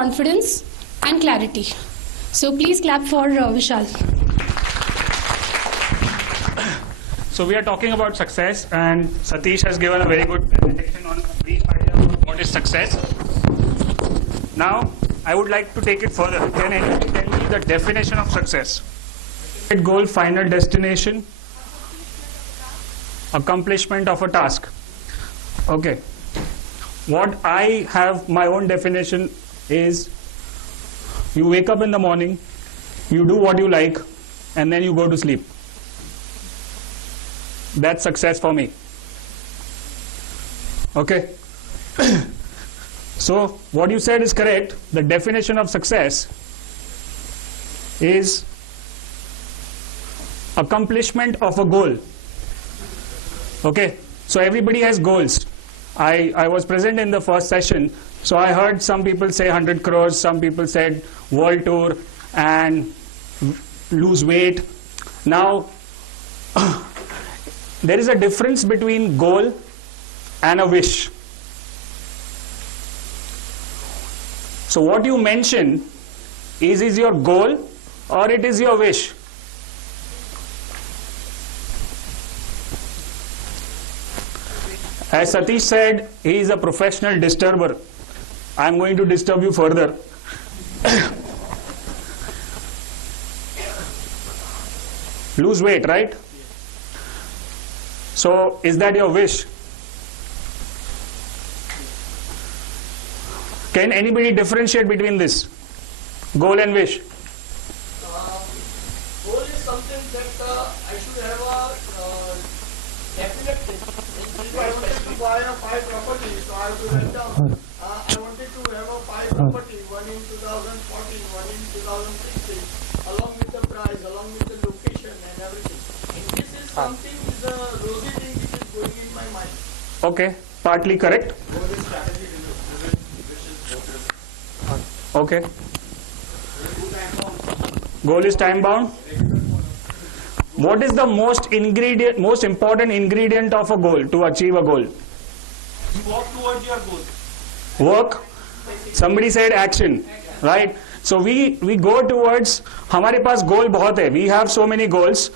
confidence and clarity. So please clap for Vishal. So we are talking about success, and Satish has given a very good presentation on a brief idea of what is success. Now, I would like to take it further. Can anybody tell me the definition of success? Goal, final destination, accomplishment of a task. Okay. What I have, my own definition is, you wake up in the morning, you do what you like, and then you go to sleep. That's success for me. Okay. So what you said is correct. The definition of success is accomplishment of a goal. Okay. So everybody has goals. I was present in the first session, so I heard some people say 100 crores, some people said world tour and lose weight. Now, there is a difference between goal and a wish. So what you mention is your goal or it is your wish? As Satish said, he is a professional disturber. I am going to disturb you further. Lose weight, right? So, is that your wish? Can anybody differentiate between this? Goal and wish? Goal is something that I should have a definite thing. If I wanted to buy a 5 property, so I have to write down. I wanted to have a 5 property, one in 2014, one in 2016, along with the price, along with the location and everything. And this is something, is a rosy thing which is going in my mind. Okay, partly correct. Goal is strategy, which is motive. Okay. Goal is time bound. What is the most important ingredient of a goal to achieve a goal? You walk towards your goal. Work. Somebody said action, right? So we go towards. हमारे पास goal बहुत है. We have so many goals.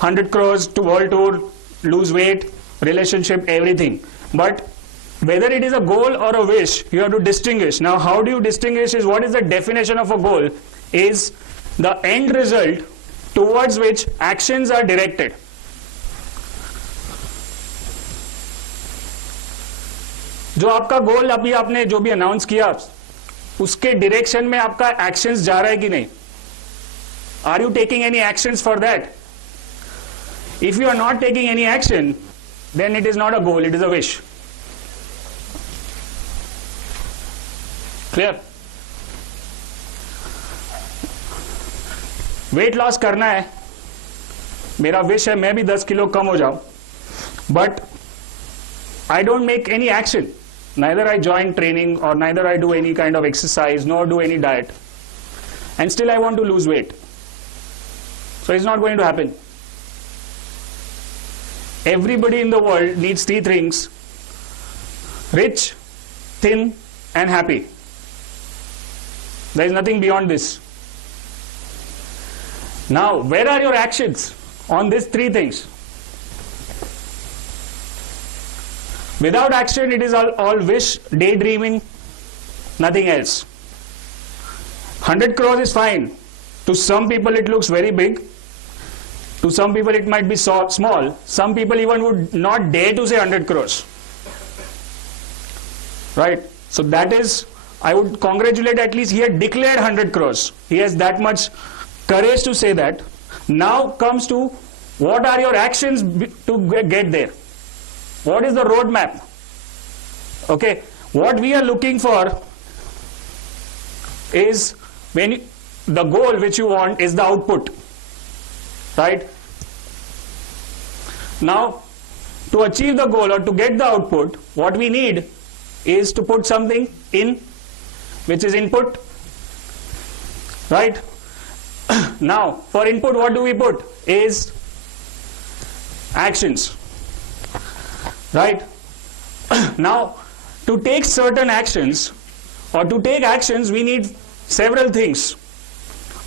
100 crores to world tour, lose weight, relationship, everything. But whether it is a goal or a wish, you have to distinguish. Now, how do you distinguish? Is what is the definition of a goal? Is the end result towards which actions are directed. जो आपका गोल अभी आपने जो भी announce किया उसके direction में आपका एक्शंस जा रहा है कि नहीं? Are you taking any actions for that? If you are not taking any action, then it is not a goal, it is a wish. Clear? Weight loss करना है, मेरा विश है मैं भी 10 किलो कम हो जाऊं, but I don't make any action, neither I join training और neither I do any kind of exercise nor do any diet, and still I want to lose weight. So it's not going to happen. Everybody in the world needs 3 things: rich, thin, and happy. There is nothing beyond this. Now, where are your actions on these 3 things? Without action, it is all wish, daydreaming, nothing else. 100 crores is fine. To some people, it looks very big. To some people, it might be small. Some people even would not dare to say 100 crores. Right? So that is, I would congratulate, at least he had declared 100 crores. He has that much courage to say that. Now comes to what are your actions to get there? What is the roadmap? Okay, what we are looking for is when the goal which you want is the output, right? Now, to achieve the goal or to get the output, what we need is to put something in, which is input, right? Now, for input, what do we put? Is actions, right? Now, to take certain actions, or to take actions, we need several things.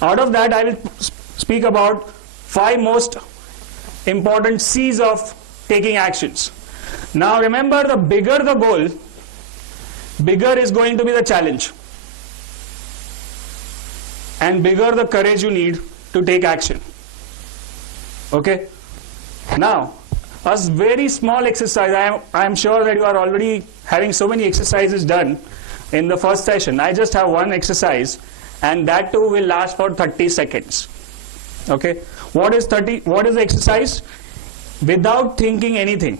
Out of that, I will speak about 5 most important C's of taking actions. Now remember, the bigger the goal, bigger is going to be the challenge, and bigger the courage you need to take action. Okay? Now, a very small exercise. I am sure that you are already having so many exercises done in the first session. I just have one exercise, and that too will last for 30 seconds. Okay? What is the exercise? Without thinking anything,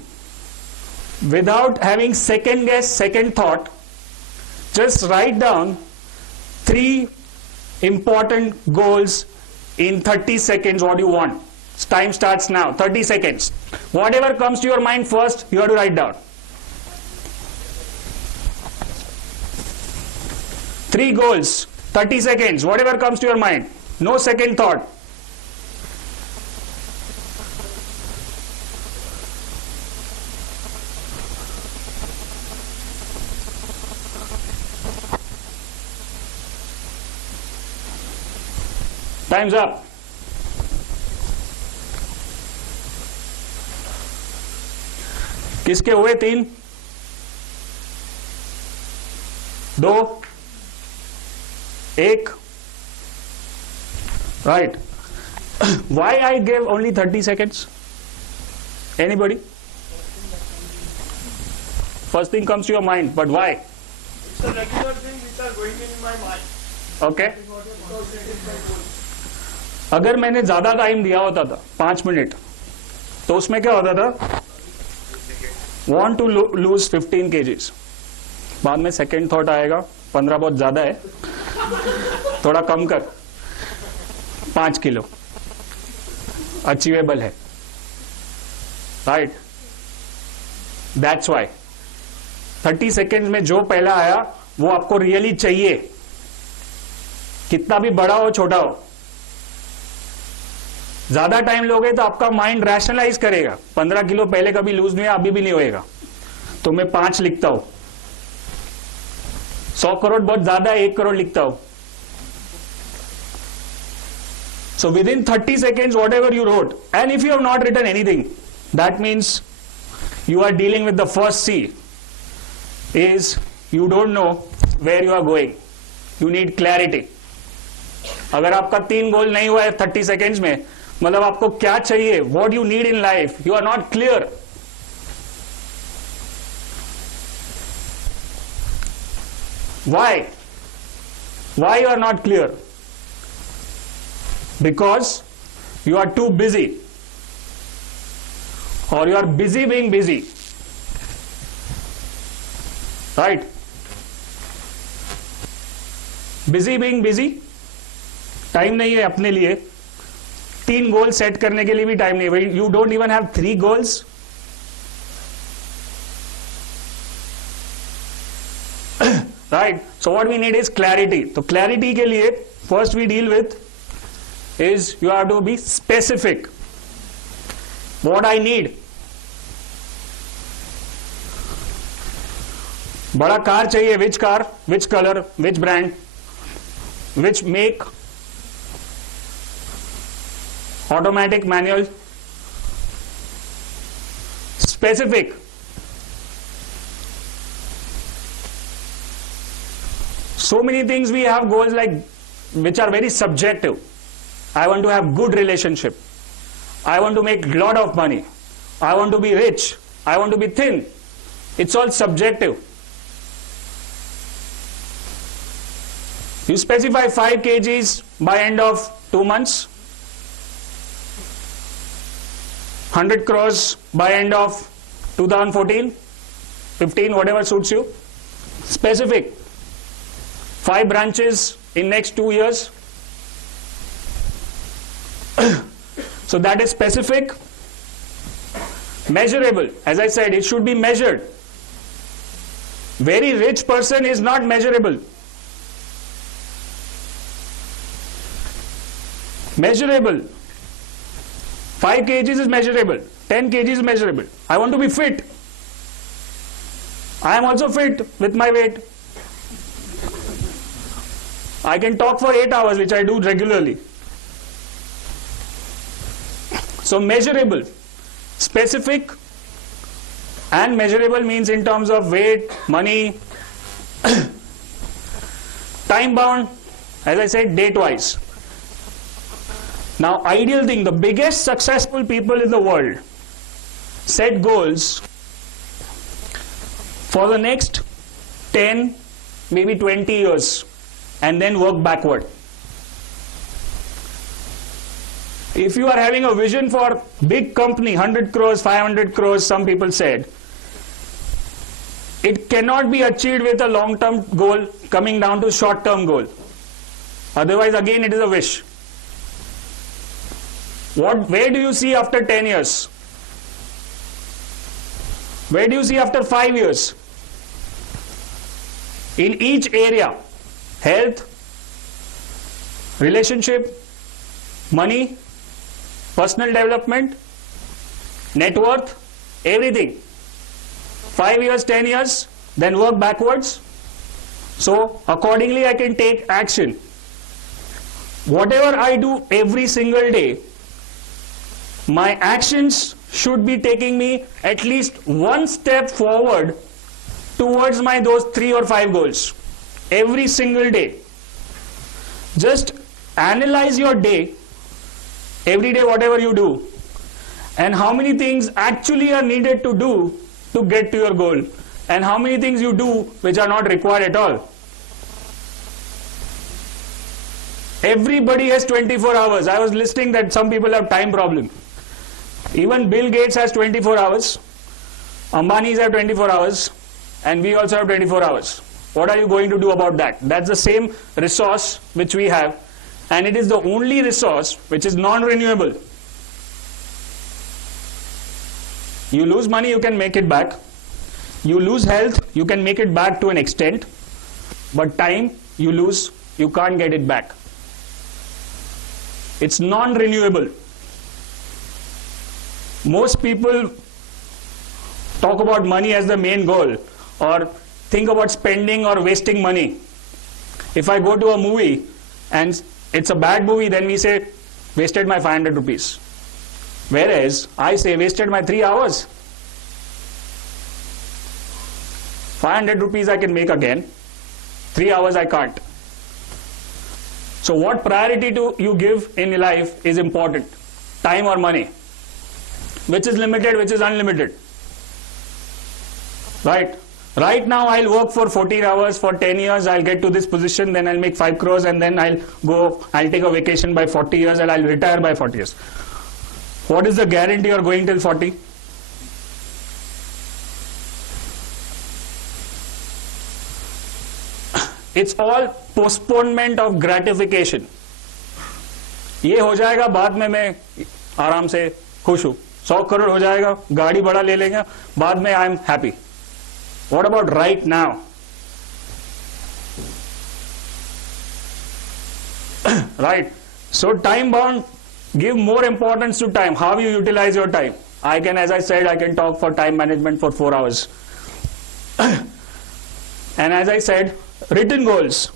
without having second guess, second thought, just write down 3 important goals in 30 seconds what you want. Time starts now. 30 seconds. Whatever comes to your mind first, you have to write down. 3 goals, 30 seconds, whatever comes to your mind. No second thought. Time's up. किसके हुए 3, 2, 1? Right. Why I gave only 30 seconds? Anybody? First thing comes to your mind, but why? It's a regular thing which are going in my mind. Okay. Because it is my goal. अगर मैंने ज्यादा time दिया होता था 5 minute, तो उसमें क्या होता था? Want to lose 15 kgs. बाद में सेकेंड थॉट आएगा 15 बहुत ज्यादा है, थोड़ा कम कर, 5 किलो अचीवेबल है. राइट? दैट्स वाई 30 सेकेंड में जो पहला आया वो आपको रियली चाहिए, कितना भी बड़ा हो छोटा हो. ज्यादा टाइम लोगे तो आपका माइंड रैशनलाइज करेगा, 15 किलो पहले कभी लूज नहीं है, अभी भी नहीं होएगा, तो मैं 5 लिखता हूं. 100 करोड़ बहुत ज्यादा है, 1 करोड़ लिखता हूं. So within 30 seconds, whatever you wrote, and if you have not written anything, that means you are dealing with the first C, is you don't know where you are going. You need clarity. अगर आपका 3 गोल नहीं हुआ है 30 seconds में, मतलब आपको क्या चाहिए, what you need in life, you are not clear. Why? Why you are not clear? Because you are too busy, or you are busy being busy. Right? Busy being busy. Time नहीं है अपने लिए, 3 goal set करने के लिए भी time नहीं है. यू डोंट इवन हैव 3 गोल्स. Right? So what we need is clarity. तो क्लैरिटी के लिए first we deal with is you have to be specific. What I need. बड़ा कार चाहिए, which car, which colour, which brand, which make, automatic, manual, specific. So many things we have goals like which are very subjective. I want to have good relationship. I want to make lot of money. I want to be rich. I want to be thin. It's all subjective. You specify 5 kgs by end of 2 months. 100 crores by end of 2014, 15, whatever suits you. Specific. 5 branches in next 2 years. So that is specific. Measurable. As I said, it should be measured. Very rich person is not measurable. Measurable. 5 kgs is measurable. 10 kgs is measurable. I want to be fit. I am also fit with my weight. I can talk for 8 hours, which I do regularly. So measurable, specific and measurable means in terms of weight, money, time bound, as I said, date wise. Now ideal thing, the biggest successful people in the world set goals for the next 10, maybe 20 years and then work backward. If you are having a vision for big company, 100 crores, 500 crores, some people said, it cannot be achieved with a long-term goal coming down to short-term goal. Otherwise, again, it is a wish. Where do you see after 10 years? Where do you see after 5 years? In each area, health, relationship, money, personal development, net worth, everything. 5 years, 10 years, then work backwards. So accordingly I can take action. Whatever I do every single day, my actions should be taking me at least one step forward towards my those 3 or 5 goals every single day. Just analyze your day, every day whatever you do, and how many things actually are needed to do to get to your goal, and how many things you do which are not required at all. Everybody has 24 hours. I was listening that some people have time problem. Even Bill Gates has 24 hours, Ambani's have 24 hours, and we also have 24 hours. What are you going to do about that? That's the same resource which we have, and it is the only resource which is non-renewable. You lose money, you can make it back. You lose health, you can make it back to an extent. But time, you lose, you can't get it back. It's non-renewable. Most people talk about money as the main goal, or think about spending or wasting money. If I go to a movie and it's a bad movie, then we say, wasted my 500 rupees. Whereas I say, wasted my 3 hours. 500 rupees I can make again, 3 hours I can't. So what priority do you give in life is important, time or money? Which is limited, which is unlimited? Right? Right now I'll work for 14 hours for 10 years, I'll get to this position, then I'll make 5 crores, and then I'll take a vacation by 40 years and I'll retire by 40 years. What is the guarantee you're going till 40? It's all postponement of gratification. ये हो जाएगा, बाद में मैं आराम से खुश हूँ. 100 करोड़ हो जाएगा, गाड़ी बड़ा ले लेंगे, बाद में I am happy. What about right now? Right? So time bound, give more importance to time. How you utilize your time. I can, as I said, I can talk for time management for 4 hours. And as I said, written goals.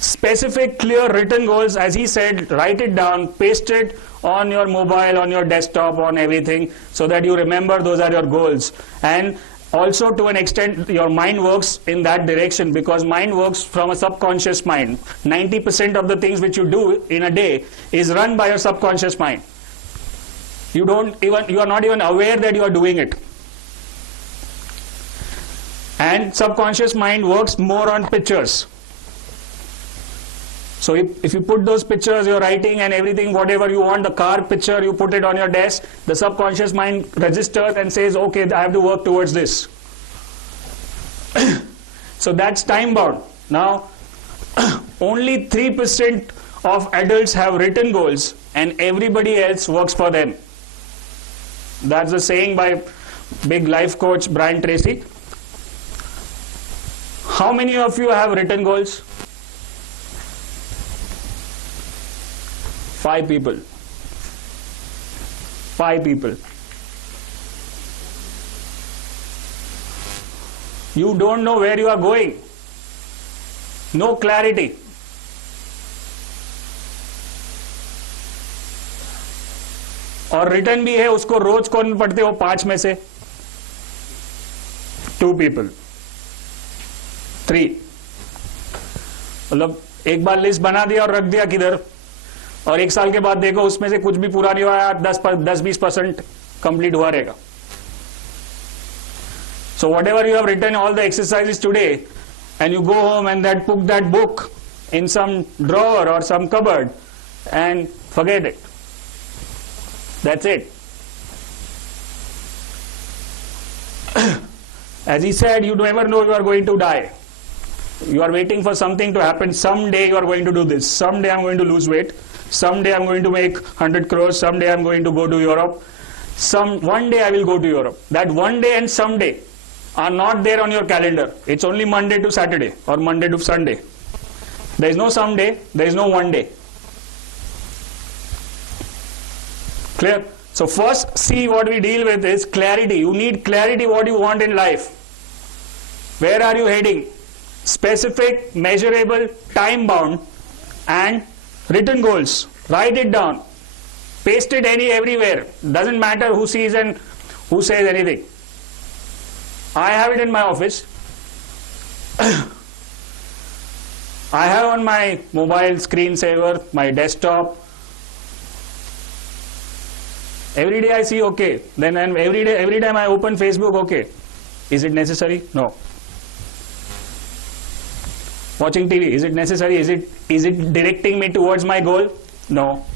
Specific, clear written goals. As he said, write it down, paste it on your mobile, on your desktop, on everything, so that you remember those are your goals. And also, to an extent, your mind works in that direction, because mind works from a subconscious mind. 90% of the things which you do in a day is run by your subconscious mind. You are not even aware that you are doing it. And subconscious mind works more on pictures. So if you put those pictures, your writing and everything, whatever you want, the car picture, you put it on your desk, the subconscious mind registers and says, okay, I have to work towards this. So that's time bound. Now, only 3% of adults have written goals and everybody else works for them. That's a saying by big life coach Brian Tracy. How many of you have written goals? 5 people. 5 people. You don't know where you are going. No clarity. और return भी है, उसको रोज कौन पढ़ते हो 5 में से? 2 people, 3। मतलब एक बार लिस्ट बना दिया और रख दिया किधर, और 1 साल के बाद देखो उसमें से कुछ भी पूरा नहीं हुआ, 10-20% कंप्लीट हुआ रहेगा। So whatever you have written, all the exercises today, and you go home and put that book in some drawer or some cupboard and forget it. That's it. As he said, you never know you are going to die. You are waiting for something to happen. Someday you are going to do this. Someday I'm going to lose weight. Someday I'm going to make 100 crores. Someday I'm going to go to Europe. One day I will go to Europe. That one day and someday are not there on your calendar. It's only Monday to Saturday or Monday to Sunday. There is no someday. There is no one day. Clear? So first, see, what we deal with is clarity. You need clarity what you want in life. Where are you heading? Specific, measurable, time bound, and written goals. Write it down. Paste it everywhere. Doesn't matter who sees and who says anything. I have it in my office. I have on my mobile screensaver, my desktop. Every day I see okay. Then every time I open Facebook, okay. Is it necessary? No. Watching TV, is it necessary? Is it directing me towards my goal? No.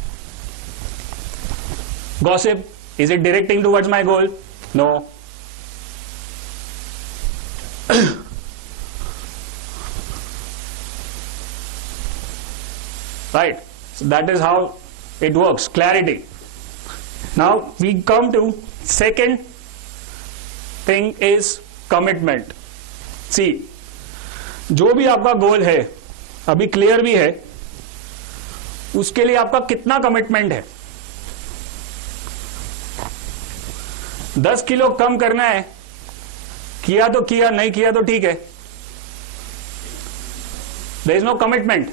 Gossip, is it directing towards my goal? No. Right. So that is how it works. Clarity. Now we come to second thing is commitment. See, जो भी आपका गोल है, अभी clear भी है, उसके लिए आपका कितना कमिटमेंट है? 10 किलो कम करना है, किया तो किया, नहीं किया तो ठीक है. There is no commitment.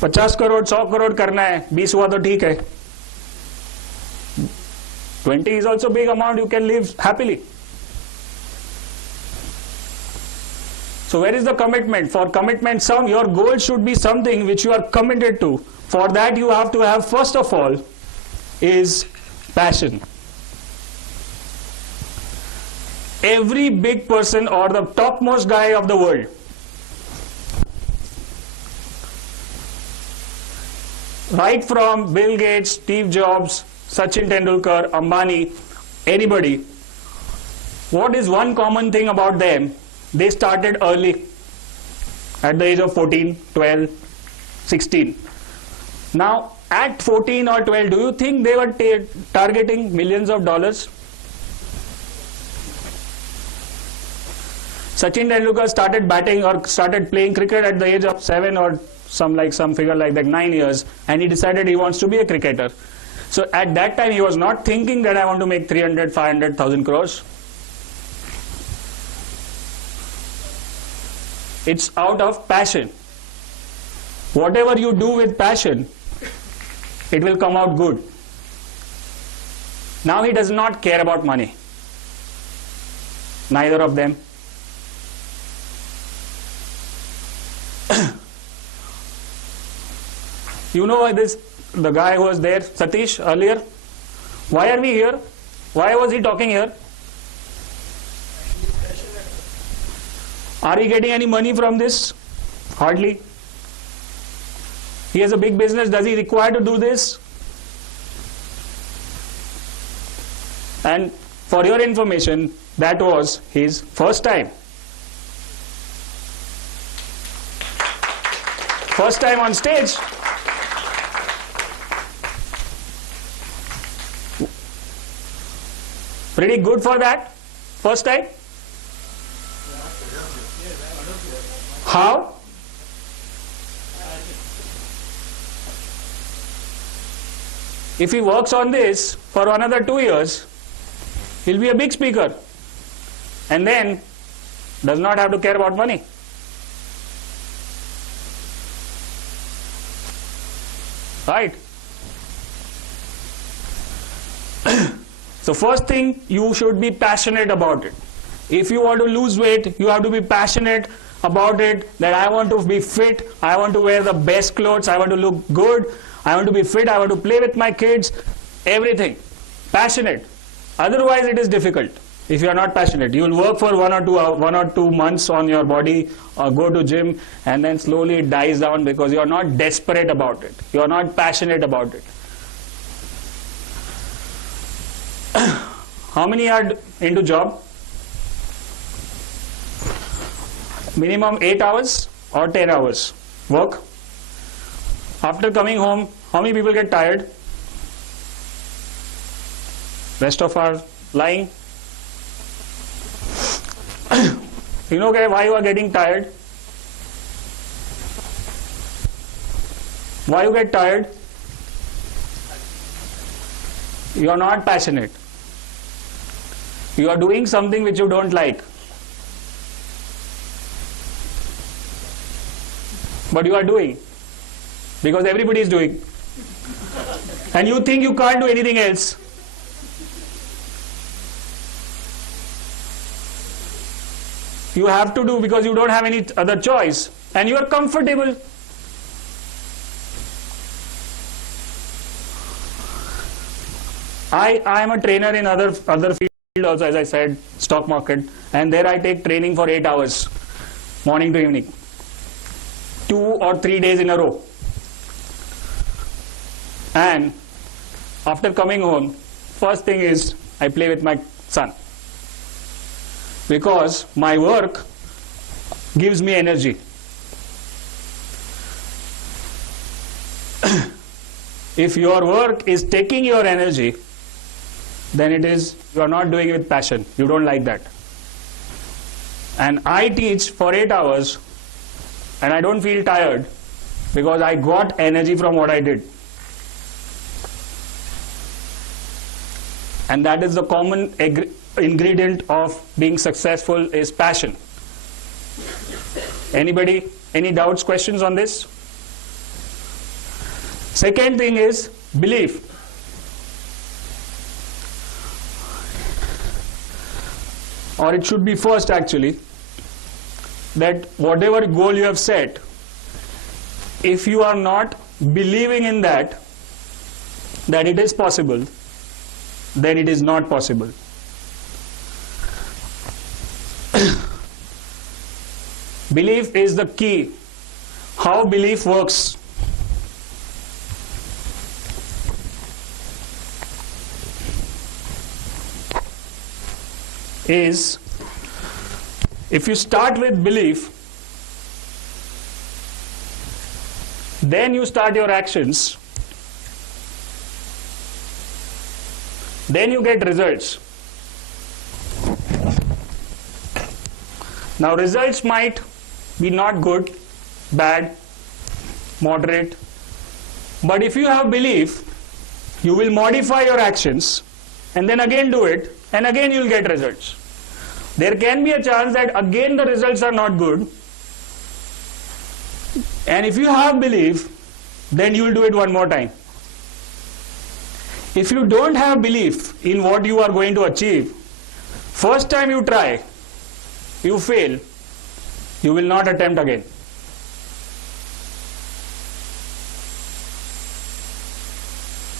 $50 crore 100 crore करना है, 20 हुआ तो ठीक है. 20 is also big amount, you can live happily. So where is the commitment? For commitment, your goal should be something which you are committed to. For that you have to have, first of all, is passion. Every big person or the topmost guy of the world, right from Bill Gates, Steve Jobs, Sachin Tendulkar, Ambani, anybody, what is one common thing about them? They started early, at the age of 14, 12, 16. Now, at 14 or 12, do you think they were targeting millions of dollars? Sachin Tendulkar started batting or started playing cricket at the age of 7 or some figure like that, 9 years, and he decided he wants to be a cricketer. So at that time he was not thinking that I want to make 300, 500,000 crores. It's out of passion. Whatever you do with passion, it will come out good. Now he does not care about money. Neither of them. You know the guy who was there, Satish, earlier? Why are we here? Why was he talking here? Are we getting any money from this? Hardly. He has a big business. Does he require to do this? And for your information, that was his first time. First time on stage. Pretty good for that. First time. How? If he works on this for another 2 years, he'll be a big speaker. And then does not have to care about money. right? So first thing, you should be passionate about it. If you want to lose weight, you have to be passionate about it, that I want to be fit, I want to wear the best clothes, I want to look good, I want to be fit, I want to play with my kids, everything. Passionate. Otherwise it is difficult. If you are not passionate, you will work for 1 or 2 months on your body or go to gym, and then slowly it dies down because you are not desperate about it. You are not passionate about it. How many are into job? Minimum 8 hours or 10 hours work. After coming home, how many people get tired? Rest of are lying. You know why you are getting tired? Why you get tired? You are not passionate. You are doing something which you don't like. But you are doing. Because everybody is doing. And you think you can't do anything else. You have to do because you don't have any other choice. And you are comfortable. I am a trainer in other field also, as I said, stock market, and there I take training for 8 hours, morning to evening, 2 or 3 days in a row. And after coming home, first thing is I play with my son, because my work gives me energy. If your work is taking your energy, then it is, you are not doing it with passion. You don't like that. And I teach for 8 hours and I don't feel tired because I got energy from what I did. And that is the common ingredient of being successful, is passion. Anybody, any doubts, questions on this? Second thing is belief. Or it should be first actually, that whatever goal you have set, if you are not believing in that it is possible, then it is not possible. Belief is the key. How belief works? Is, if you start with belief, then you start your actions, then you get results. Now results might be not good, bad, moderate, but if you have belief, you will modify your actions and then again do it, and again you will get results. There can be a chance that again the results are not good, and if you have belief, then you will do it one more time. If you don't have belief in what you are going to achieve, first time you try, you fail, you will not attempt again.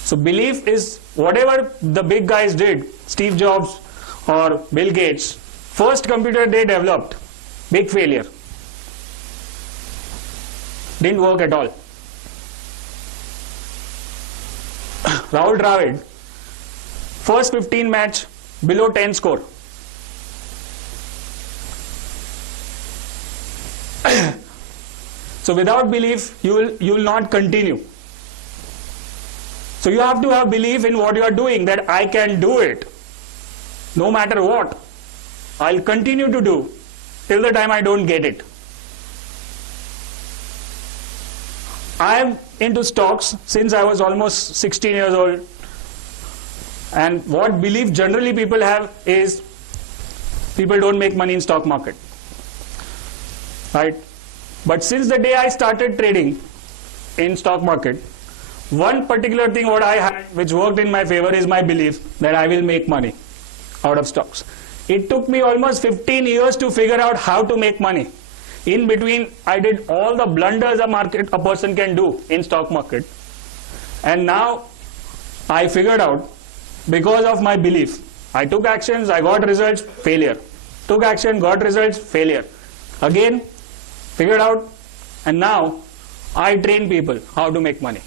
So belief is, whatever the big guys did, Steve Jobs or Bill Gates, first computer they developed, big failure. Didn't work at all. Rahul Dravid, first 15 match, below 10 score. So without belief, you will not continue. So you have to have belief in what you are doing, that I can do it. No matter what, I'll continue to do till the time I don't get it. I am into stocks since I was almost 16 years old. And what belief generally people have is, people don't make money in stock market. Right? But since the day I started trading in stock market, one particular thing what I had which worked in my favor is my belief that I will make money out of stocks. It took me almost 15 years to figure out how to make money. In between, I did all the blunders a person can do in stock market. And now I figured out, because of my belief, I took actions, I got results, failure. Took action, got results, failure. Again, figured out, and now I train people how to make money.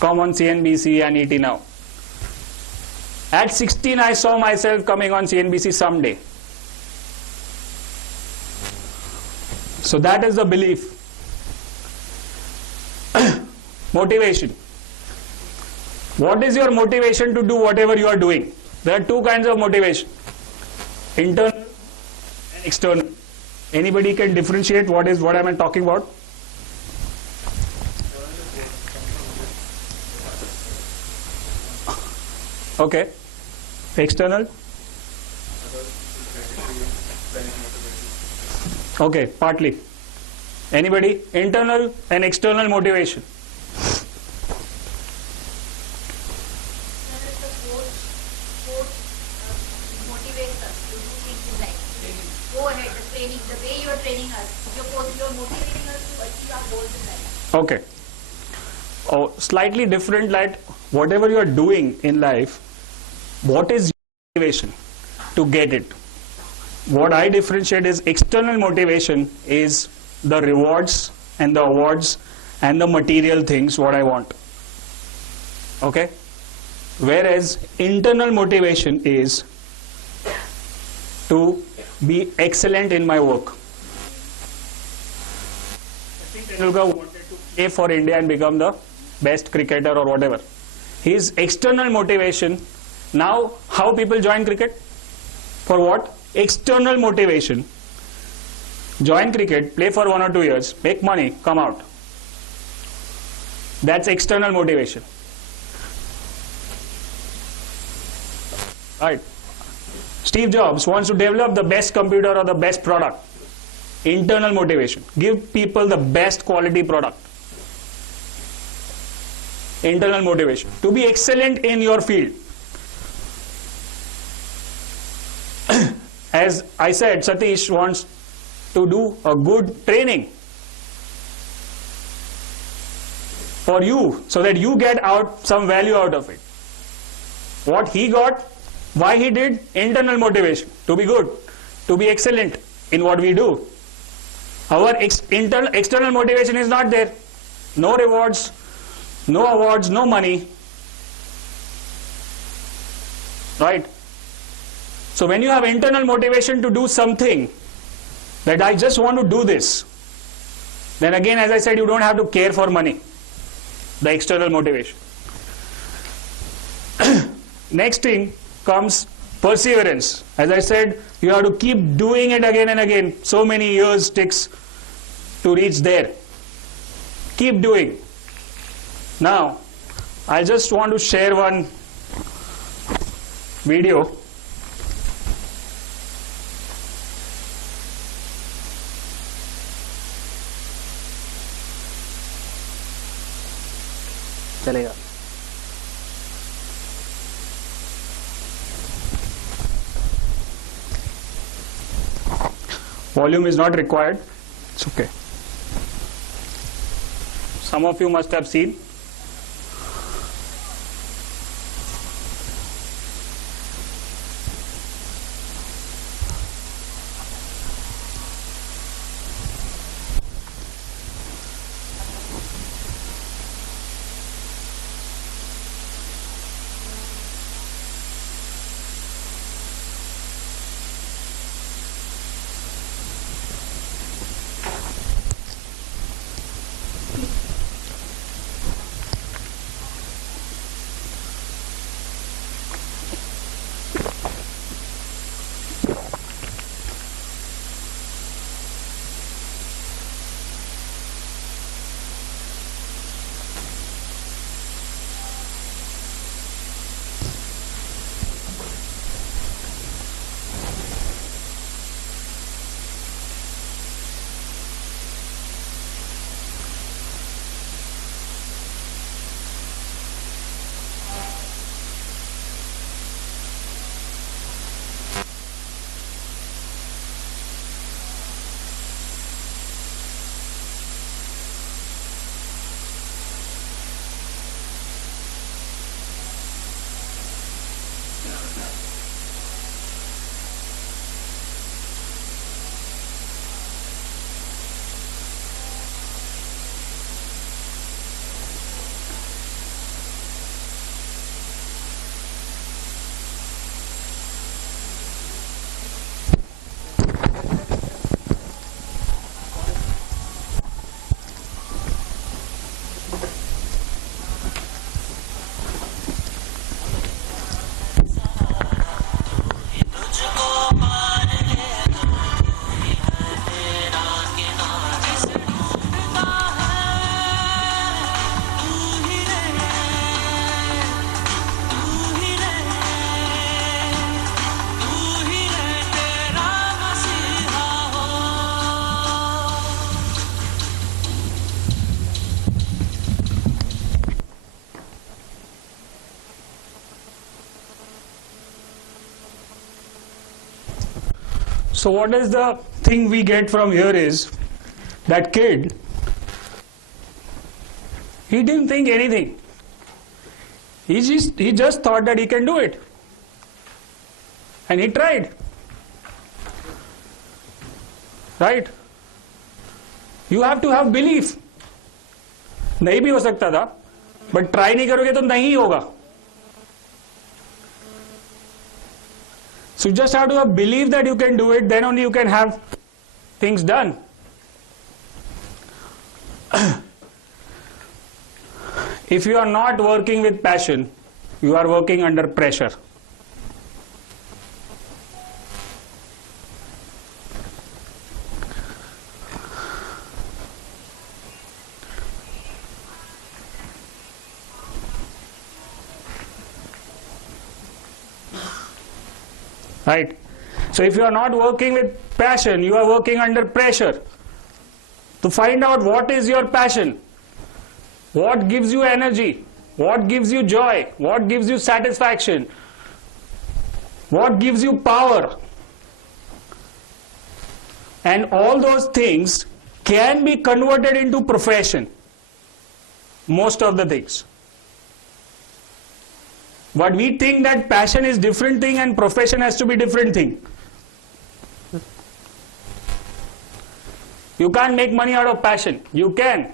Come on CNBC and ET now. At 16, I saw myself coming on CNBC someday. So that is the belief. Motivation. What is your motivation to do whatever you are doing? There are two kinds of motivation. Internal and external. Anybody can differentiate what am I talking about? Okay. External? Okay, partly. Anybody? Internal and external motivation. Motivates us to do things in life. Go ahead, the training, the way you are training us, you're motivating us to achieve our goals in life. Okay. Oh, slightly different, like whatever you are doing in life, what is your motivation to get it? What I differentiate is external motivation is the rewards and the awards and the material things what I want. Okay? Whereas internal motivation is to be excellent in my work. Sachin Tendulkar wanted to play for India and become the best cricketer or whatever. His external motivation, now how people join cricket? For what? External motivation. Join cricket, play for 1 or 2 years, make money, come out. That's external motivation. Right. Steve Jobs wants to develop the best computer or the best product. Internal motivation. Give people the best quality product. Internal motivation. To be excellent in your field. As I said, Satish wants to do a good training for you so that you get out some value out of it. What he got, why he did, internal motivation, to be good, to be excellent in what we do. Our external motivation is not there. No rewards, no awards, no money. Right? So when you have internal motivation to do something, that I just want to do this, then again, as I said, you don't have to care for money. The external motivation. Next thing comes perseverance. As I said, you have to keep doing it again and again. So many years takes to reach there. Keep doing. Now, I just want to share one video. चलेगा. Volume is not required. It's okay. Some of you must have seen. So what is the thing we get from here is that kid, he didn't think anything. He just thought that he can do it. And he tried. Right? You have to have belief. नहीं भी हो सकता था, but try नहीं करोगे तो नहीं होगा. So you just have to have belief that you can do it, then only you can have things done. If you are not working with passion, you are working under pressure. Right? So if you are not working with passion, you are working under pressure. To find out what is your passion, what gives you energy, what gives you joy, what gives you satisfaction, what gives you power. And all those things can be converted into profession. Most of the things. But we think that passion is different thing and profession has to be different thing. You can't make money out of passion. You can.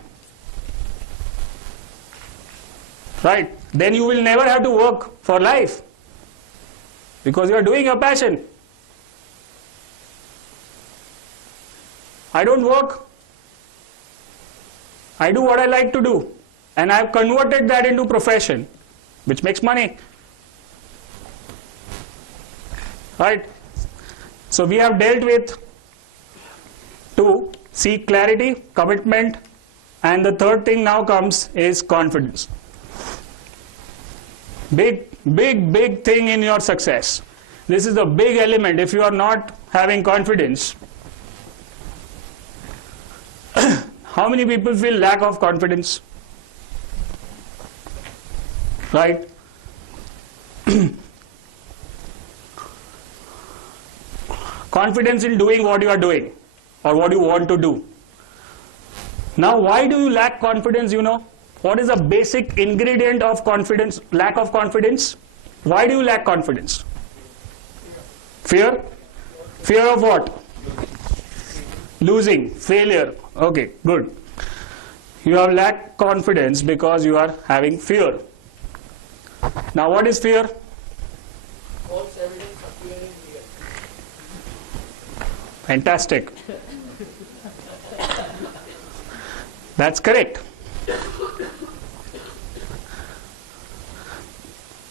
Right? Then you will never have to work for life. Because you are doing your passion. I don't work. I do what I like to do. And I have converted that into profession, which makes money. Right? So we have dealt with two: seek clarity, commitment, and the third thing now comes is confidence. Big thing in your success. This is a big element. If you are not having confidence, how many people feel lack of confidence? Right? Confidence in doing what you are doing or what you want to do. Now, why do you lack confidence, you know? What is the basic ingredient of confidence, lack of confidence? Why do you lack confidence? Fear? Fear of what? Losing, failure. Okay, good. You have lacked confidence because you are having fear. Now, what is fear? False evidence appearing real. Fantastic. That's correct.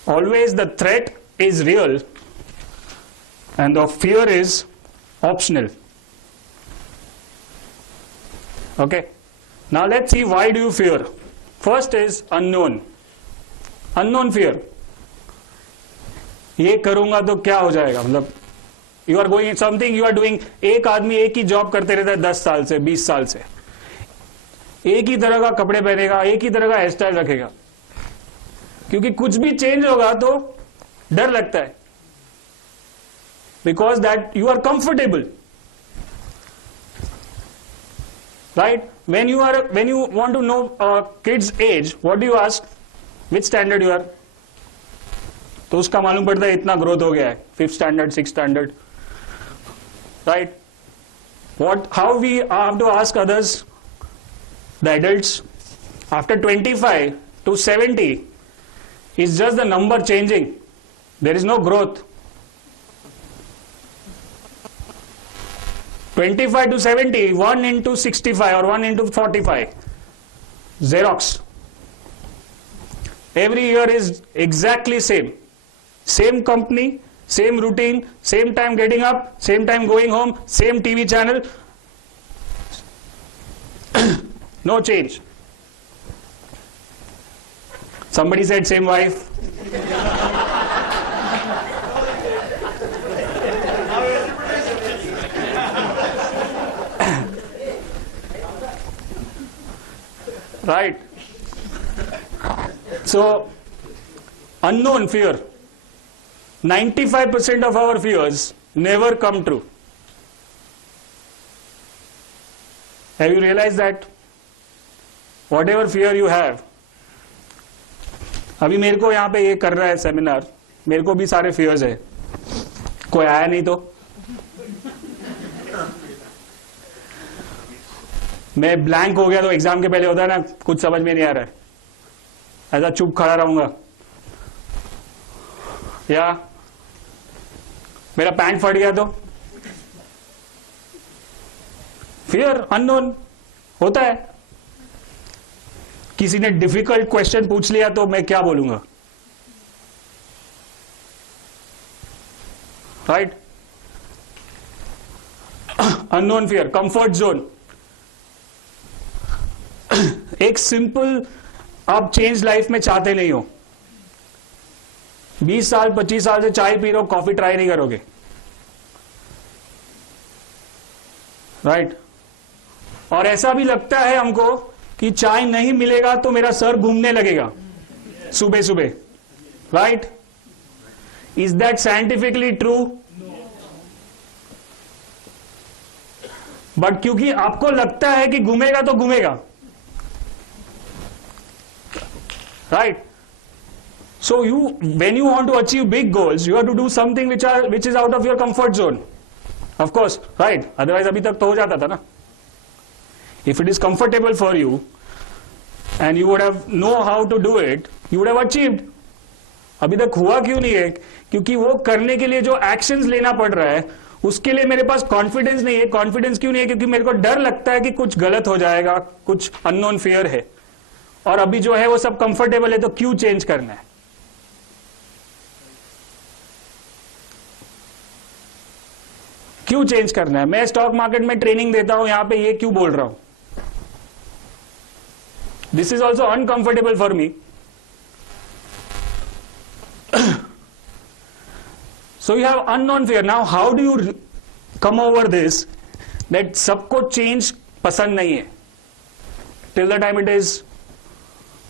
Always the threat is real and the fear is optional. Okay. Now let's see, why do you fear? First is unknown. Unknown fear. ये करूंगा तो क्या हो जाएगा, मतलब you are going something you are doing. एक आदमी एक ही जॉब करते रहता है 10 साल से 20 साल से, एक ही तरह का कपड़े पहनेगा, एक ही तरह का हेयर स्टाइल रखेगा, क्योंकि कुछ भी चेंज होगा तो डर लगता है, because that you are comfortable. Right? When you want to know a kid's age, what do you ask? Which standard you are? तो उसका मालूम पड़ता है इतना ग्रोथ हो गया है, 5th standard, 6th standard. Right? How we have to ask others, the adults, after 25 to 70 is just the number changing. There is no growth. 25 to 70, 1 into 65 or 1 into 45. Xerox. Every year is exactly same. Same company, same routine, same time getting up, same time going home, same TV channel. No change. Somebody said same wife. Right? So, unknown fear. 95% of our fears never come true. Have you realized that? Whatever fear you have. अभी मेरे को यहाँ पे ये कर रहा है seminar, मेरे को भी सारे फियर्स है, कोई आया नहीं तो मैं ब्लैंक हो गया तो एग्जाम के पहले होता है ना, कुछ समझ में नहीं आ रहा है, ऐसा चुप खड़ा रहूंगा, या मेरा पैंट फट गया तो फियर अननोन होता है, किसी ने डिफिकल्ट क्वेश्चन पूछ लिया तो मैं क्या बोलूंगा, right? Unknown fear, comfort zone. एक सिंपल आप चेंज लाइफ में चाहते नहीं हो, 20 साल 25 साल से चाय पी रहे हो, कॉफी ट्राई नहीं करोगे, राइट? और ऐसा भी लगता है हमको कि चाय नहीं मिलेगा तो मेरा सर घूमने लगेगा सुबह सुबह, right? Is that scientifically true? But क्योंकि आपको लगता है कि घूमेगा तो घूमेगा, right? So when you want to achieve big goals, you have to do something which is out of your comfort zone, of course, right? Otherwise अभी तक तो हो जाता था ना. If it is comfortable for you and you would have know how to do it, you would have achieved. अभी तक हुआ क्यों नहीं है? क्योंकि वो करने के लिए जो एक्शंस लेना पड़ रहा है उसके लिए मेरे पास कॉन्फिडेंस नहीं है. कॉन्फिडेंस क्यों नहीं है? क्योंकि मेरे को डर लगता है कि कुछ गलत हो जाएगा, कुछ अननोन फियर है, और अभी जो है वो सब कंफर्टेबल है, तो क्यों चेंज करना है? क्यों चेंज करना है? मैं स्टॉक मार्केट में ट्रेनिंग देता हूं, यहां पे ये क्यों बोल रहा हूं? This is also uncomfortable for me. So you have unknown fear. Now how do you come over this that सबको चेंज पसंद नहीं है, till the time it is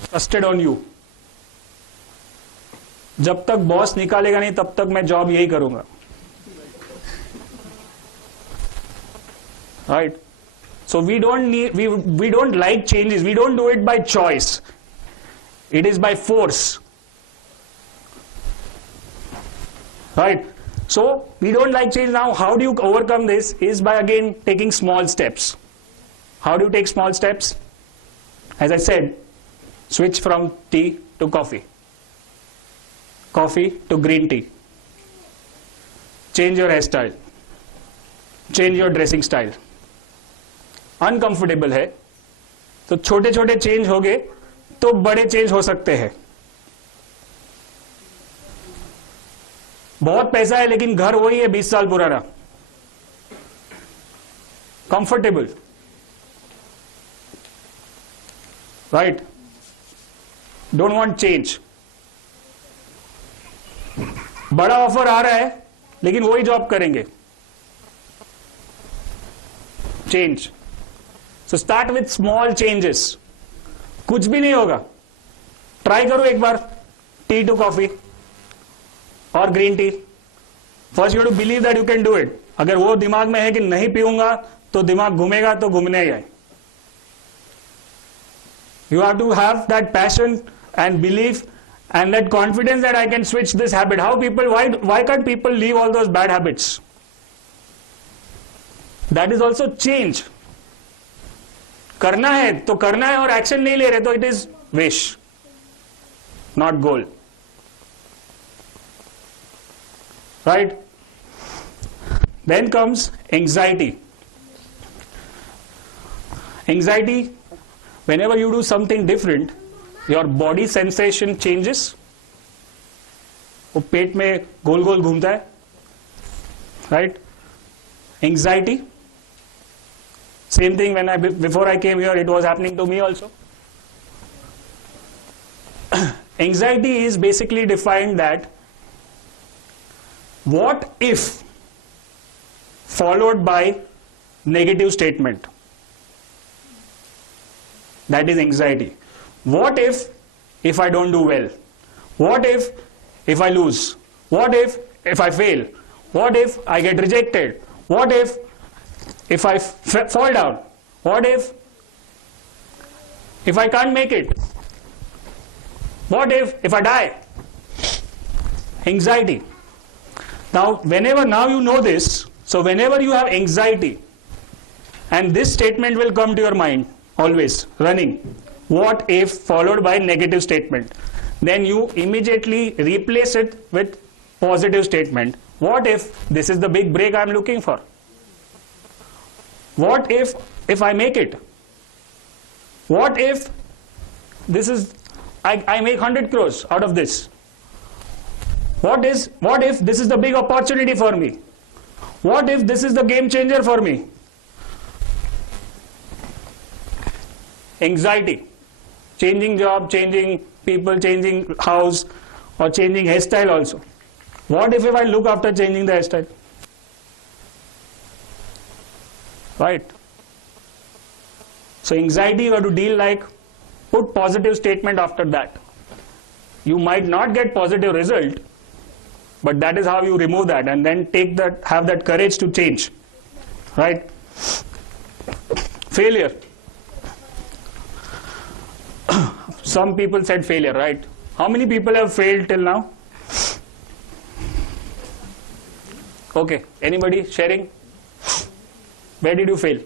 trusted on you. जब तक बॉस निकालेगा नहीं तब तक मैं जॉब यही करूंगा, right? So we don't like changes. We don't do it by choice, it is by force, right? So we don't like change. Now how do you overcome this? Is by again taking small steps. How do you take small steps? As I said, switch from tea to coffee, coffee to green tea, change your hairstyle, change your dressing style. Uncomfortable है तो छोटे छोटे change हो गए तो बड़े change हो सकते हैं. बहुत पैसा है लेकिन घर वही है 20 साल पुराना, comfortable, right? Don't want change. बड़ा ऑफर आ रहा है लेकिन वही जॉब करेंगे, change. So start with small changes. कुछ भी नहीं होगा, ट्राई करो एक बार टी टू कॉफी और green tea. First you to believe that you can do it. अगर वो दिमाग में है कि नहीं पीऊंगा तो दिमाग घूमेगा, तो घूमने ही आए. You have to have that passion and belief and that confidence that I can switch this habit. Why can't people leave all those bad habits? That is also change. करना है तो करना है, और एक्शन नहीं ले रहे तो it is wish, not goal. Right? Then comes anxiety. Anxiety, whenever you do something different, your body sensation changes. वो पेट में गोल गोल घूमता है, right? Anxiety. Same thing before I came here, it was happening to me also. Anxiety is basically defined that what if followed by negative statement. That is anxiety. What if I don't do well? What if I lose? What if I fail? What if I get rejected? What if I fall down? What if I can't make it? What if I die? Anxiety. Now you know this, so whenever you have anxiety, and this statement will come to your mind, always running, what if followed by negative statement, then you immediately replace it with positive statement. What if this is the big break I'm looking for? What if I make it? What if this is I make 100 crores out of this? What if this is the big opportunity for me? What if this is the game changer for me? Anxiety, changing job, changing people, changing house, or changing hairstyle also. What if I look after changing the hairstyle? Right? So anxiety you have to deal like, put positive statement after that. You might not get positive result, but that is how you remove that, and then have that courage to change. Right? Failure. Some people said failure, right? How many people have failed till now? Okay, anybody sharing? Where did you fail?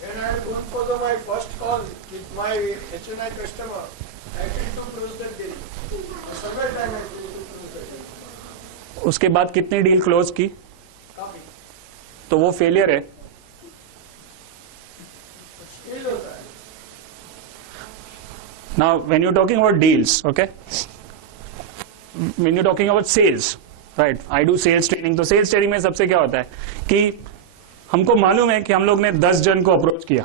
When I had gone for my first call with my HNI customer, I failed to close the deal. Several times I failed to close the deal. उसके बाद कितनी deal close की? काफी. तो वो failure है. Still होता है. Now, when you're talking about deals, okay? When you're talking about sales, right? I do sales training. तो sales training में सबसे क्या होता है कि हमको मालूम है कि हम लोग ने 10 जन को अप्रोच किया,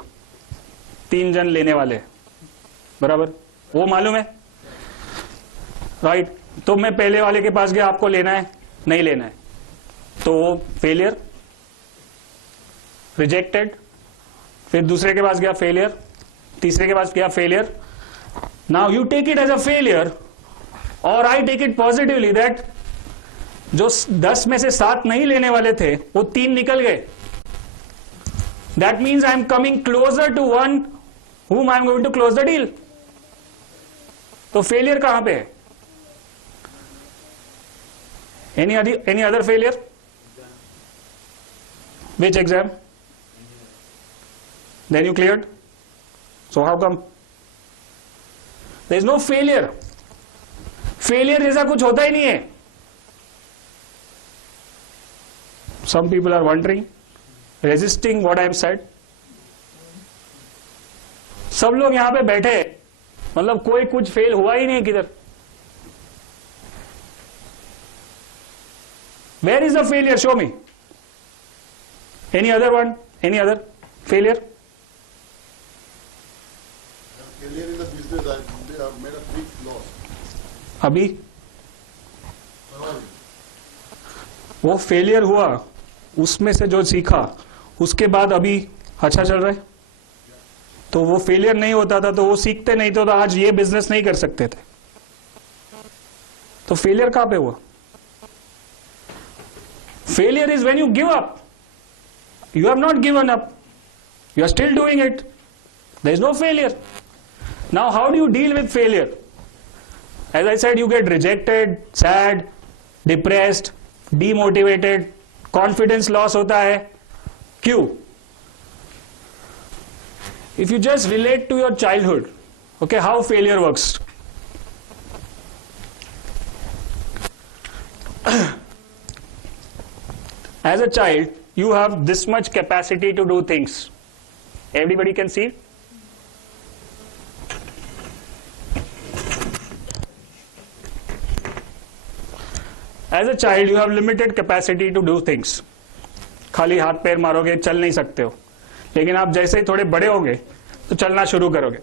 3 जन लेने वाले, बराबर? वो मालूम है, राइट? तो मैं पहले वाले के पास गया, आपको लेना है, नहीं लेना है, तो वो फेलियर, रिजेक्टेड. फिर दूसरे के पास गया, फेलियर. तीसरे के पास गया, failure. Now you take it as a failure, or I take it positively that जो 10 में से 7 नहीं लेने वाले थे, वो 3 निकल गए. That means I am coming closer to one whom I am going to close the deal. तो फेलियर कहां पे है? Any other failure? Which exam? Then you cleared. So how come? There is no failure. Failure जैसा कुछ होता ही नहीं है. Some people are wondering, resisting what I have said. सब लोग यहां पे बैठे, मतलब कोई कुछ फेल हुआ ही नहीं किधर. Where is the failure? Show me. Any other one? Any other failure? Failure in the business, I have made a big loss. अभी वो फेलियर हुआ, उसमें से जो सीखा, उसके बाद अभी अच्छा चल रहा है. तो वो फेलियर नहीं होता था तो वो सीखते नहीं तो आज ये बिजनेस नहीं कर सकते थे. तो फेलियर कहां पे हुआ? Failure is when you give up. You have not given up, you are still doing it. There is no failure. Now how do you deal with failure? As I said, you get rejected, sad, depressed, demotivated, confidence loss होता है. क्यों? If you just relate to your childhood, okay, how failure works. As a child, you have this much capacity to do things. Everybody can see it? As a child, you have limited capacity to do things. खाली हाथ पैर मारोगे, चल नहीं सकते हो. लेकिन आप जैसे ही थोड़े बड़े होगे तो चलना शुरू करोगे.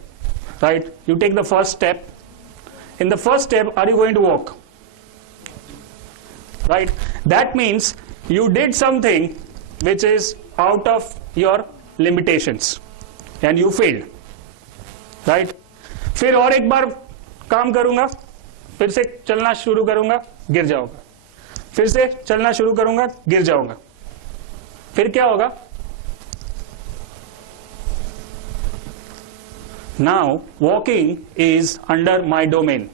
Right? You take the first step. In the first step, are you going to walk? Right? That means you did something which is out of your limitations and you failed. Right? फिर और एक बार काम करूंगा, फिर से चलना शुरू करूंगा, गिर जाऊंगा. फिर से चलना शुरू करूंगा, गिर जाऊंगा. फिर क्या होगा? Now, walking is under my domain.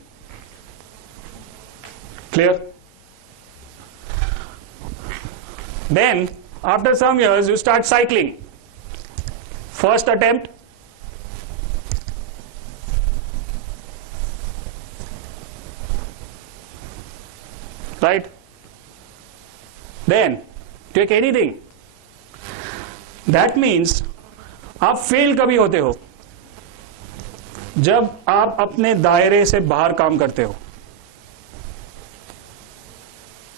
Clear? Then, after some years, you start cycling. First attempt, right? Then, take anything. That means, आप फेल कभी होते हो जब आप अपने दायरे से बाहर काम करते हो.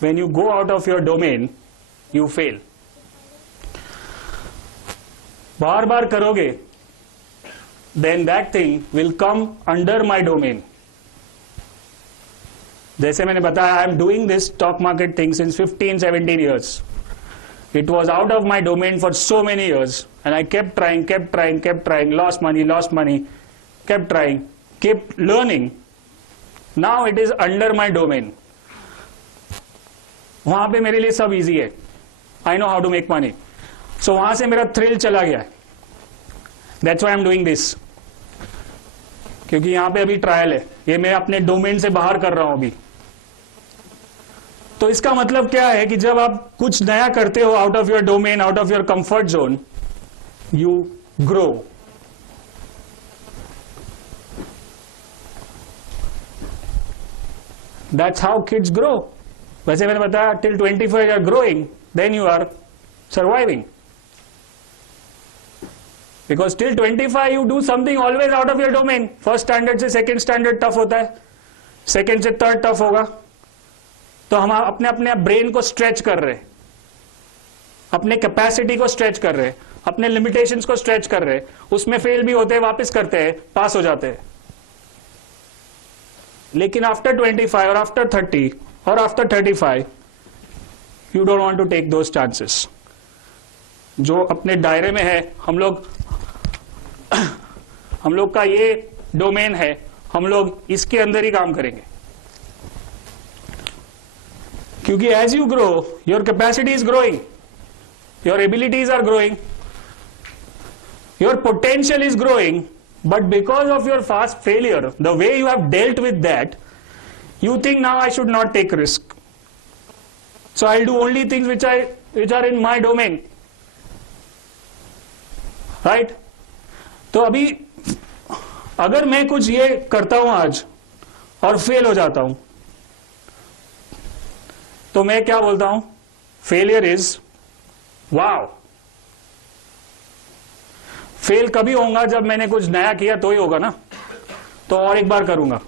When you go out of your domain, you fail. बार बार करोगे, then that thing will come under my domain. जैसे मैंने बताया, I am doing this stock market thing since 15-17 years. It was out of my domain for so many years, and I kept trying, lost money, kept trying, kept learning. Now it is under my domain. वहां पे मेरे लिए सब easy है. I know how to make money. So वहां से मेरा thrill चला गया है. That's why I'm doing this. क्योंकि यहां पे अभी ट्रायल है, ये मैं अपने डोमेन से बाहर कर रहा हूं अभी. तो इसका मतलब क्या है कि जब आप कुछ नया करते हो out of your domain, out of your comfort zone, you grow. That's how kids grow. वैसे मैंने बताया till 25 you are growing, then you are surviving. Because till 25 you do something always out of your domain. First standard से second standard tough होता है, second से third tough होगा. तो हम अपने अपने ब्रेन को स्ट्रेच कर रहे, अपने कैपेसिटी को स्ट्रेच कर रहे, अपने लिमिटेशंस को स्ट्रेच कर रहे. उसमें फेल भी होते हैं, वापस करते हैं, पास हो जाते हैं. लेकिन आफ्टर 25 और आफ्टर 30 और after 35 you don't want to take those chances. जो अपने दायरे में है, हम लोग का ये डोमेन है, हम लोग इसके अंदर ही काम करेंगे. क्योंकि as you grow, your capacity is growing, your abilities are growing, your potential is growing. But because of your past failure, the way you have dealt with that, you think now I should not take risk. So I'll do only things which are in my domain. Right? तो अभी अगर मैं कुछ ये करता हूं आज और फेल हो जाता हूं, तो मैं क्या बोलता हूं? Failure is wow. फेल कभी होगा जब मैंने कुछ नया किया तो ही होगा ना. तो और एक बार करूंगा,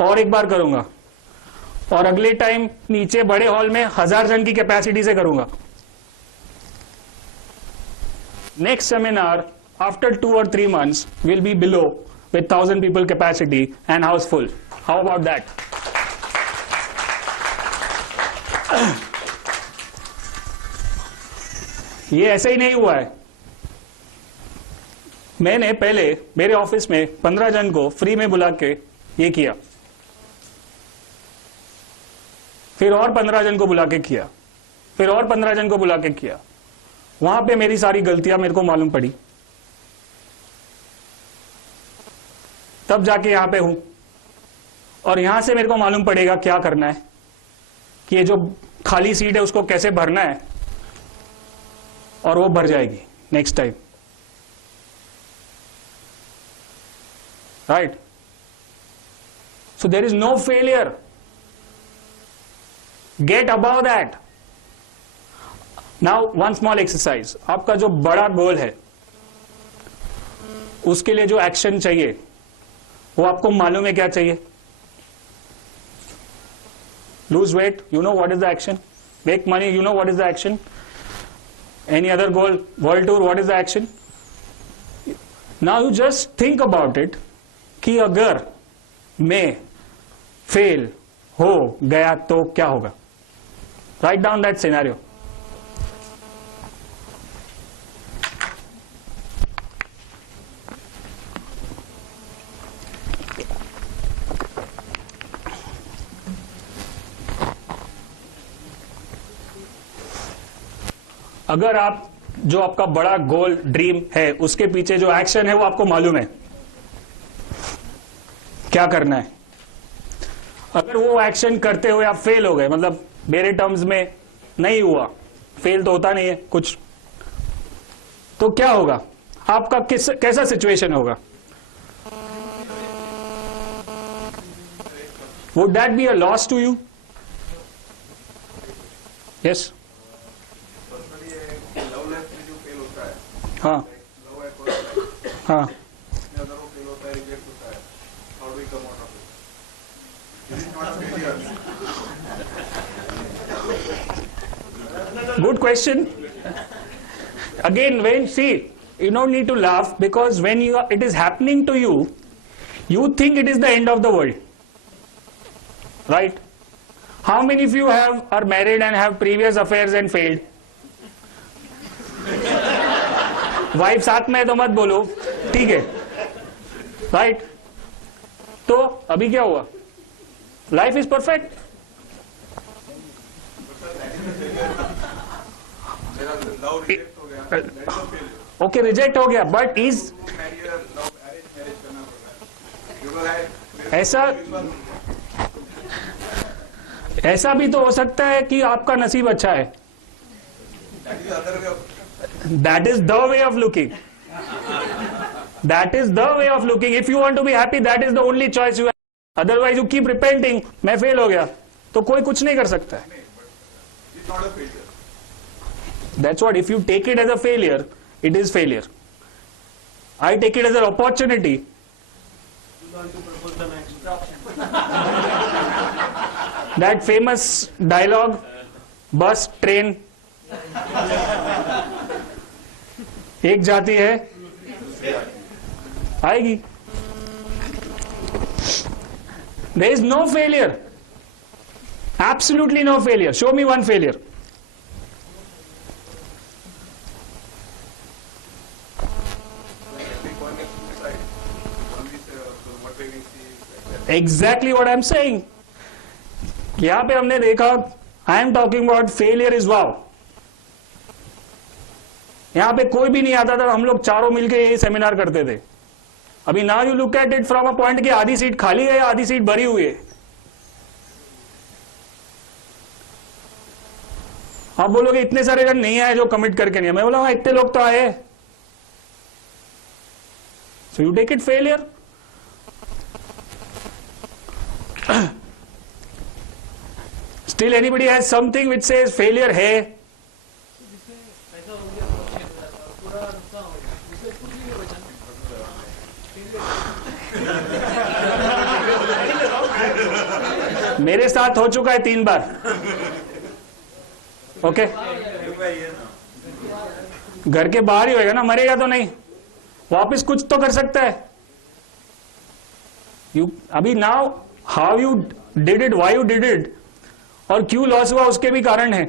और एक बार करूंगा, और अगले टाइम नीचे बड़े हॉल में 1000 जन की कैपेसिटी से करूंगा. Next seminar after 2 or 3 months will be below with 1000 people capacity and house full. How about that? ये ऐसे ही नहीं हुआ है. मैंने पहले मेरे ऑफिस में 15 जन को फ्री में बुला के ये किया, फिर और 15 जन को बुला के किया, फिर और 15 जन को बुला के किया. वहां पे मेरी सारी गलतियां मेरे को मालूम पड़ी, तब जाके यहां पे हूं. और यहां से मेरे को मालूम पड़ेगा क्या करना है, कि ये जो खाली सीट है उसको कैसे भरना है, और वो भर जाएगी next time. Right? So there is no failure. Get above that. Now one small exercise. आपका जो बड़ा गोल है, उसके लिए जो एक्शन चाहिए, वो आपको मालूम है क्या चाहिए? Lose weight, you know what is the action? Make money, you know what is the action? Any other goal? World tour, what is the action? Now you just think about it. कि अगर मैं fail हो गया तो क्या होगा? Write down that scenario. अगर आप जो आपका बड़ा गोल ड्रीम है उसके पीछे जो एक्शन है वो आपको मालूम है क्या करना है। अगर वो एक्शन करते हुए आप फेल हो गए, मतलब मेरे टर्म्स में नहीं हुआ, फेल तो होता नहीं है कुछ, तो क्या होगा आपका, कैसा सिचुएशन होगा? Would that be a loss to you? Yes. हाँ हाँ Good question. Again, when see, you don't need to laugh because when it is happening to you, you think it is the end of the world, right? How many of you are married and have previous affairs and failed? Wife साथ में है तो मत बोलो, ठीक है, right? तो अभी क्या हुआ? Life is perfect. Okay, reject हो गया, बट इज ऐसा भी तो हो सकता है कि आपका नसीब अच्छा है। That is the way of looking. That is the way of looking. If you want to be happy, that is the only choice you have. Otherwise, you keep repenting. मैं फेल हो गया, तो कोई कुछ नहीं कर सकता है। That's what. If you take it as a failure, it is failure. I take it as an opportunity. That famous dialogue, bus, train. एक जाति है, आएगी। There is no failure. Absolutely no failure. Show me one failure. Exactly what I'm saying. यहां पे हमने देखा, I am talking about failure is wow. यहां पे कोई भी नहीं आता था, हम लोग चारों मिलके यही सेमिनार करते थे। अभी now you look at it from a point कि आधी सीट खाली है, आधी सीट भरी हुई है। आप बोलोगे इतने सारे जन नहीं आए जो कमिट करके नहीं, मैं बोला इतने लोग तो आए। So you take it failure. Still anybody has something which says failure है? मेरे साथ हो चुका है 3 बार। ओके, घर के बाहर ही होएगा ना, मरेगा तो नहीं, वापस कुछ तो कर सकता है। अभी now how you did it, why you did it, और क्यों लॉस हुआ उसके भी कारण है।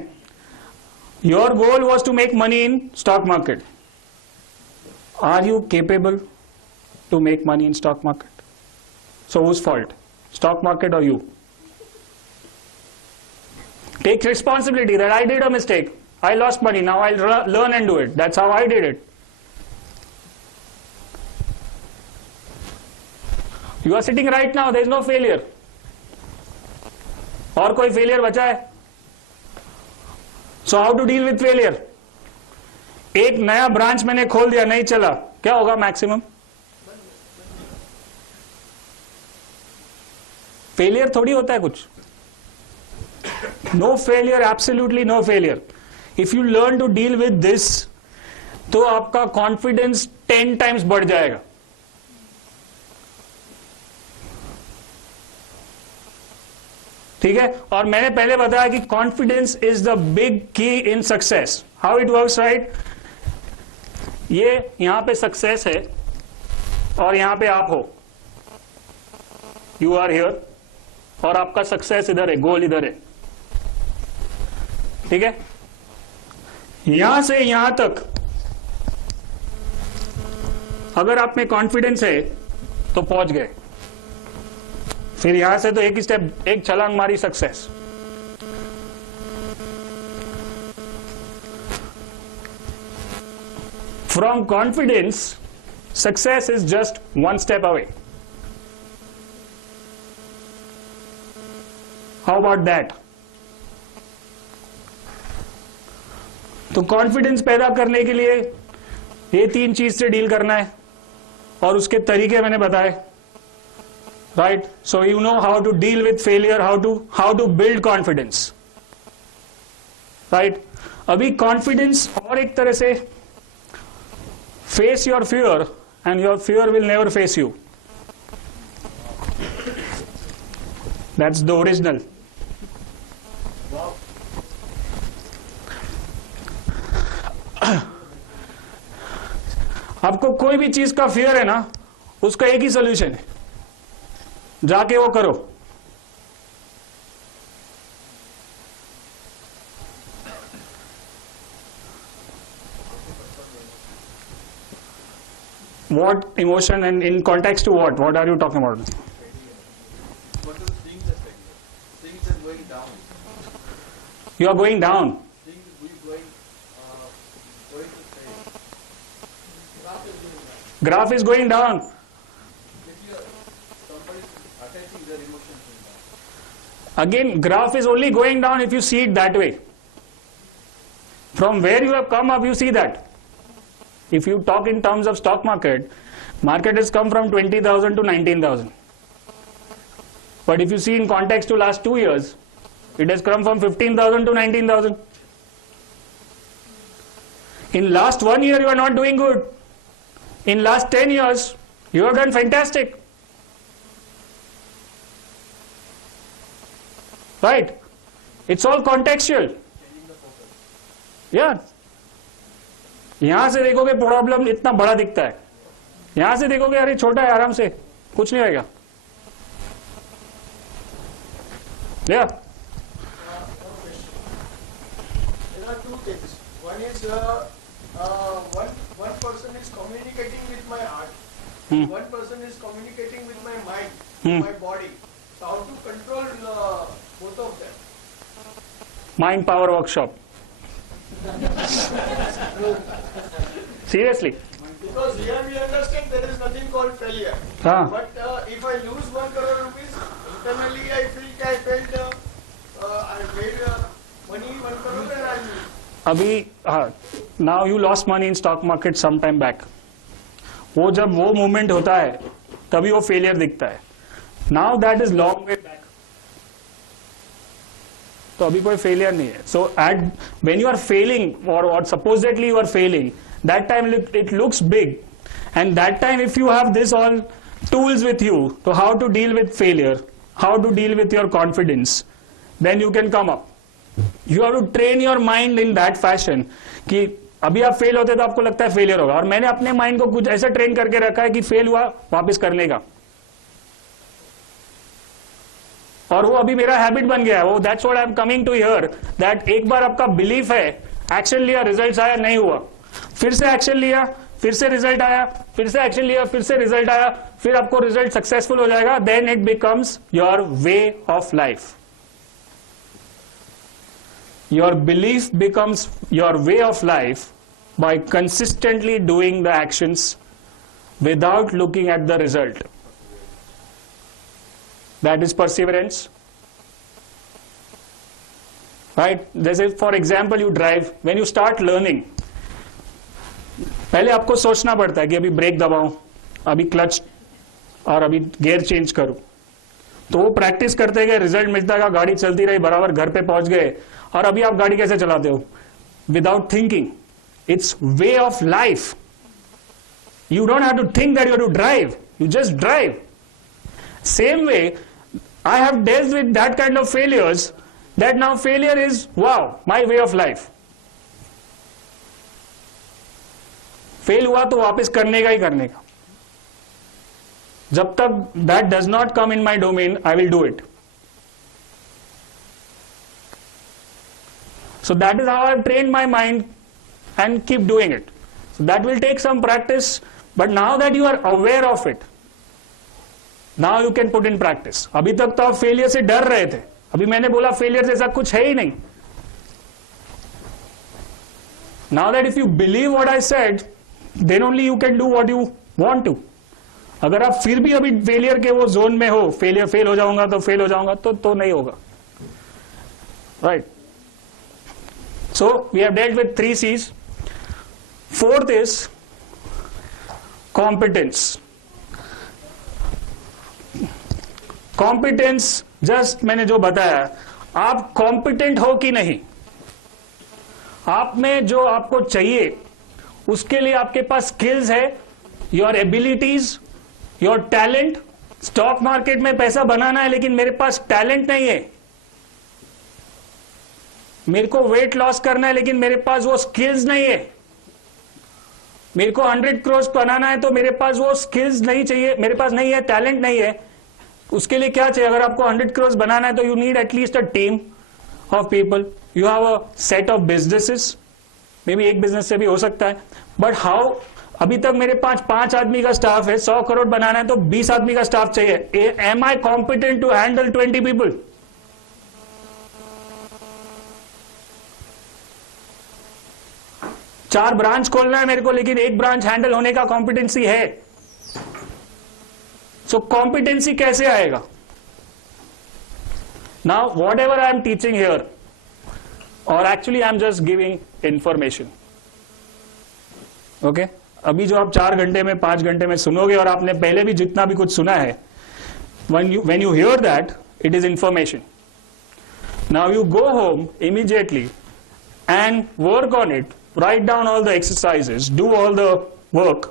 Your goal was to make money in stock market. Are you capable to make money in stock market? So whose fault, stock market or you? Take responsibility that I did a mistake. I lost money. Now I'll learn and do it. That's how I did it. You are sitting right now. There is no failure. और कोई failure बचा है? So how to deal with failure? एक नया branch मैंने खोल दिया, नहीं चला, क्या होगा मैक्सिमम? फेलियर थोड़ी होता है कुछ। No failure, absolutely no failure. If you learn to deal with this, तो आपका कॉन्फिडेंस 10 टाइम्स बढ़ जाएगा। ठीक है, और मैंने पहले बताया कि कॉन्फिडेंस इज द बिग की in success. How it works, right? ये यहां पे सक्सेस है और यहां पे आप हो, यू आर हियर, और आपका सक्सेस इधर है, गोल इधर है। ठीक है, यहां से यहां तक अगर आप में कॉन्फिडेंस है तो पहुंच गए। फिर यहां से तो एक ही स्टेप, एक छलांग मारी, success. From confidence, success is just one step away. How about that? तो कॉन्फिडेंस पैदा करने के लिए ये 3 चीज से डील करना है और उसके तरीके मैंने बताए. Right, so you know how to deal with failure, how to build confidence. Right, अभी कॉन्फिडेंस और एक तरह से face your fear and your fear will never face you. That's the original. आपको कोई भी चीज का फियर है ना, उसका एक ही सोल्यूशन है, जाके वो करो. What emotion and in context to what? What are you talking about? What are the things that things are going down? You are going down. Things we going to say. Graph is going down. If somebody is attaching their emotions to that. Again, graph is only going down if you see it that way. From where you have come up, you see that. If you talk in terms of stock market, market has come from 20,000 to 19,000. But if you see in context to last 2 years, it has come from 15,000 to 19,000. In last 1 year, you are not doing good. In last 10 years, you have done fantastic. Right? It's all contextual. Yeah. यहां से देखोगे problem इतना बड़ा दिखता है, यहां से देखोगे अरे छोटा है, आराम से कुछ नहीं होगा. There are two things. One is one person is communicating with my heart. One person is communicating with my mind, my body. So how to control both of them? Mind power workshop. Seriously. Because here we understand there is nothing called failure. हाँ. But if I lose 1 crore rupees, internally I felt I made money 1 crore and I lose. अभी हाँ, now you lost money in stock market some time back. वो जब वो moment होता है तभी वो फेलियर दिखता है. Now that is long way back. तो अभी कोई फेलियर नहीं है. So when you are failing or supposedly you are failing, that time it looks big, and that time if you have this all tools with you to how to deal with failure, how to deal with your confidence, then you can come up. You have to train your mind in that fashion कि अभी आप fail होते तो आपको लगता है failure होगा, और मैंने अपने माइंड को कुछ ऐसा ट्रेन करके रखा है कि फेल हुआ वापस करने का, और वो अभी मेरा हैबिट बन गया है. वो that's what I am coming to here, that एक बार आपका बिलीफ है, एक्शन लिया, रिजल्ट आया, नहीं हुआ, फिर से एक्शन लिया, फिर से रिजल्ट आया, फिर से एक्शन लिया, फिर से रिजल्ट आया, फिर आपको रिजल्ट सक्सेसफुल हो जाएगा. Then it becomes your way of life. Your belief becomes your way of life by consistently doing the actions without looking at the result. That is perseverance. Right? There's a, for example, you drive. When you start learning, पहले आपको सोचना पड़ता है कि अभी break दबाऊं, अभी clutch और अभी गियर चेंज करूं. तो वो प्रैक्टिस करते गए, रिजल्ट मिलता गया, गाड़ी चलती रही, बराबर घर पे पहुंच गए. और अभी आप गाड़ी कैसे चलाते हो? Without thinking. It's way of life. You don't have to think that you have to drive, you just drive. Same way I have dealt with that kind of failures, that now failure is wow my way of life. Fail हुआ तो वापस करने का ही करने का. जब तक that does not come in my domain, I will do it. So that is how I have trained my mind and keep doing it. So that will take some practice, but now that you are aware of it, now you can put in practice. अभी तक तो आप failure से डर रहे थे, अभी मैंने बोला फेलियर जैसा कुछ है ही नहीं. Now that if you believe what I said, then only you can do what you want to. अगर आप फिर भी अभी फेलियर के वो जोन में हो, फेल हो जाऊंगा तो नहीं होगा. Right. So we have dealt with 3 C's. Fourth is competence. Competence, just मैंने जो बताया, आप कॉम्पिटेंट हो कि नहीं, आप में जो आपको चाहिए उसके लिए आपके पास स्किल्स है, your abilities, your talent. Stock market में पैसा बनाना है लेकिन मेरे पास टैलेंट नहीं है. मेरे को वेट लॉस करना है लेकिन मेरे पास वो स्किल्स नहीं है. मेरे को 100 crores बनाना है तो मेरे पास वो स्किल्स नहीं चाहिए, मेरे पास नहीं है, टैलेंट नहीं है. उसके लिए क्या चाहिए? अगर आपको 100 crores बनाना है तो you need at least a team of people. You have a set of businesses. May be एक बिजनेस से भी हो सकता है. But how? अभी तक मेरे पास 5 आदमी का स्टाफ है. 100 crore बनाना है तो 20 आदमी का स्टाफ चाहिए. Am I competent to handle 20 people? चार ब्रांच खोलना है मेरे को लेकिन एक ब्रांच हैंडल होने का कॉम्पिटेंसी है. सो कॉम्पिटेंसी कैसे आएगा? Now whatever I am teaching here, और actually I am just giving information. Okay, अभी जो आप 4 घंटे में 5 घंटे में सुनोगे और आपने पहले भी जितना भी कुछ सुना है, when you hear that, it is information. Now you go home immediately and work on it. Write down all the exercises, do all the work.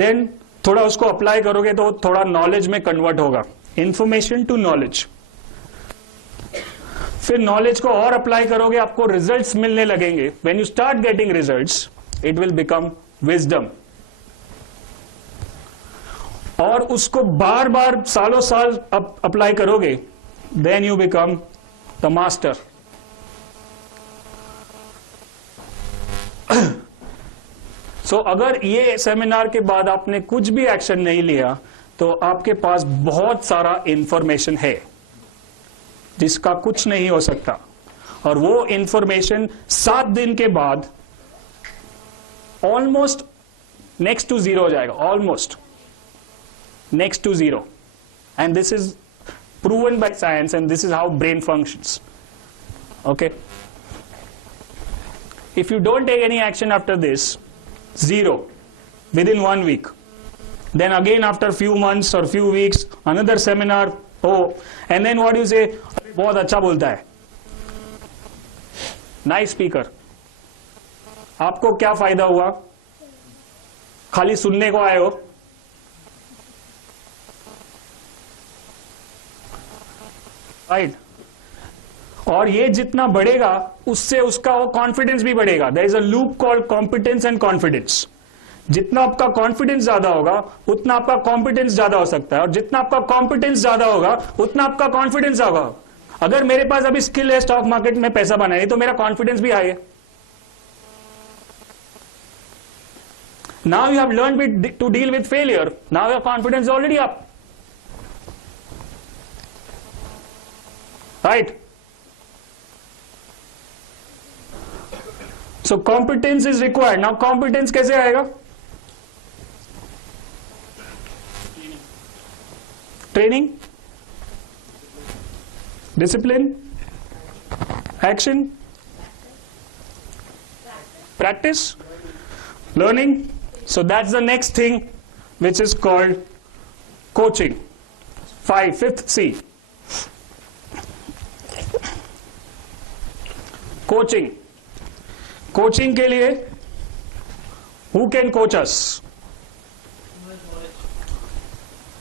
Then थोड़ा उसको अप्लाई करोगे तो थोड़ा नॉलेज में कन्वर्ट होगा. Information to knowledge. फिर knowledge को और अप्लाई करोगे, आपको रिजल्ट्स मिलने लगेंगे. When you start getting results, it will become wisdom. और उसको बार बार सालों साल अप्लाई करोगे, then you become the master. So अगर ये सेमिनार के बाद आपने कुछ भी एक्शन नहीं लिया तो आपके पास बहुत सारा इंफॉर्मेशन है जिसका कुछ नहीं हो सकता. और वो इंफॉर्मेशन 7 दिन के बाद ऑलमोस्ट नेक्स्ट टू जीरो हो जाएगा. Almost next to zero. And this is proven by science and this is how brain functions. Okay, if you don't take any action after this, zero within 1 week. Then again after few months or few weeks, another seminar. Oh, and then what you say? बहुत अच्छा बोलता है, nice speaker. आपको क्या फायदा हुआ? खाली सुनने को आए हो. Right? और ये जितना बढ़ेगा उससे उसका वो कॉन्फिडेंस भी बढ़ेगा. There is a loop called competence and confidence. जितना आपका कॉन्फिडेंस ज्यादा होगा उतना आपका कॉम्पिटेंस ज्यादा हो सकता है, और जितना आपका कॉम्पिटेंस ज्यादा होगा उतना आपका कॉन्फिडेंस ज्यादा होगा. अगर मेरे पास अभी स्किल है स्टॉक मार्केट में पैसा बनाने, तो मेरा कॉन्फिडेंस भी हाई है. Now you have learned to deal with failure. Now your confidence is already up. Right? So competence is required. Now competence कैसे आएगा? Training, discipline, action, practice, learning. So that's the next thing which is called coaching. 5th C. Coaching. Coaching के लिए who can coach us?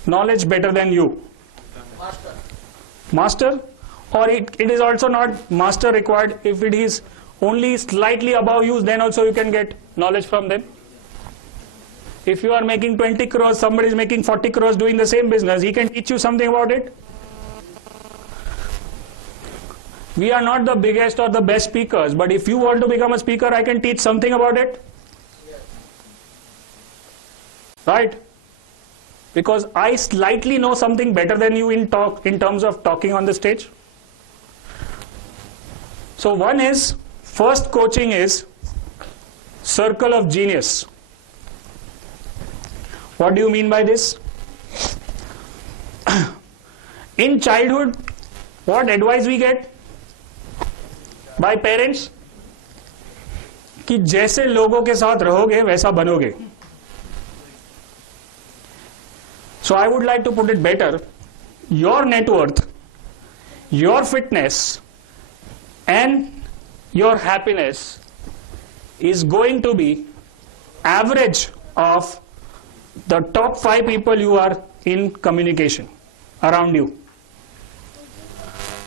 Knowledge better than you. Master. और it is also not master required. If it is only slightly above you, then also you can get knowledge from them. If you are making 20 crores, somebody is making 40 crores doing the same business, he can teach you something about it. We are not the biggest or the best speakers, but if you want to become a speaker, I can teach something about it. Right? Because I slightly know something better than you in terms of talking on the stage. So one is, first coaching is circle of genius. What do you mean by this? In childhood, what advice we get by parents? कि जैसे लोगों के साथ रहोगे वैसा बनोगे. So I would like to put it better. Your net worth, your fitness, and your happiness is going to be average of the top 5 people you are in communication around you.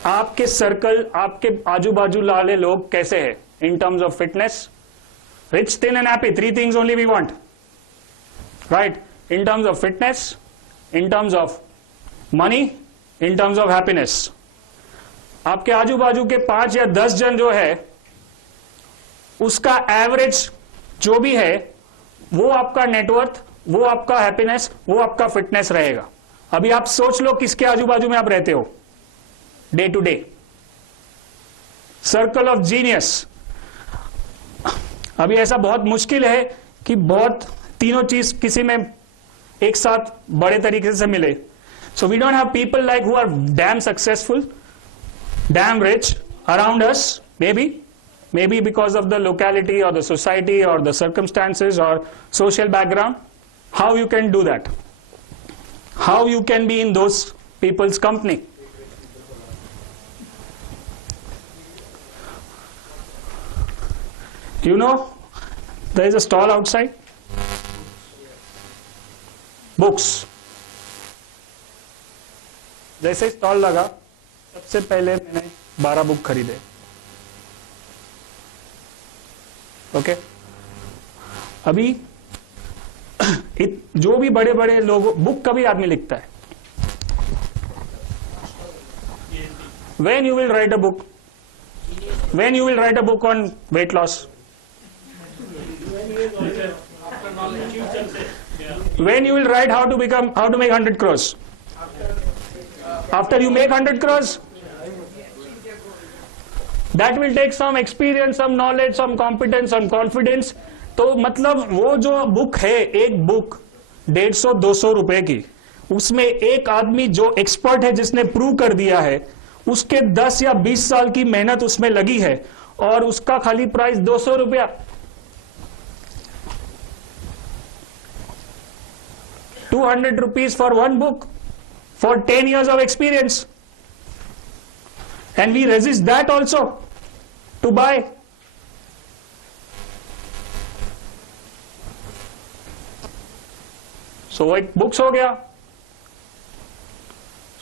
आपके circle, आपके आजू बाजू वाले लोग कैसे हैं in terms of fitness? Rich, thin and happy, 3 things only we want, right? In terms of fitness, in terms of money, in terms of happiness. आपके आजू बाजू के 5 या 10 जन जो है उसका एवरेज जो भी है वो आपका नेटवर्थ, वो आपका हैप्पीनेस, वो आपका फिटनेस रहेगा. अभी आप सोच लो किसके आजू बाजू में आप रहते हो day to day. Circle of genius. अभी ऐसा बहुत मुश्किल है कि बहुत तीनों चीज किसी में एक साथ बड़े तरीके से मिले. So we don't have people like who are damn successful, damn rich around us. maybe because of the locality or the society or the circumstances or social background. How you can do that? How you can be in those people's company? You know, there is a stall outside. Books. जैसे stall लगा सबसे पहले मैंने 12 book खरीदे. Okay अभी जो भी बड़े बड़े लोग, बुक कभी आदमी लिखता है? When you will write a book? When you will write a book on weight loss? When you will write how to make 100 crores? After you make 100 crores? That will take some experience, some knowledge, some competence, some confidence. तो मतलब वो जो book है, एक book 150-200 रुपए की, उसमें एक आदमी जो एक्सपर्ट है जिसने प्रूव कर दिया है उसके 10 या 20 साल की मेहनत उसमें लगी है और उसका खाली प्राइस 200 रुपया. ₹200 for one book for 10 years of experience. And we resist that also to buy. So what books हो गया?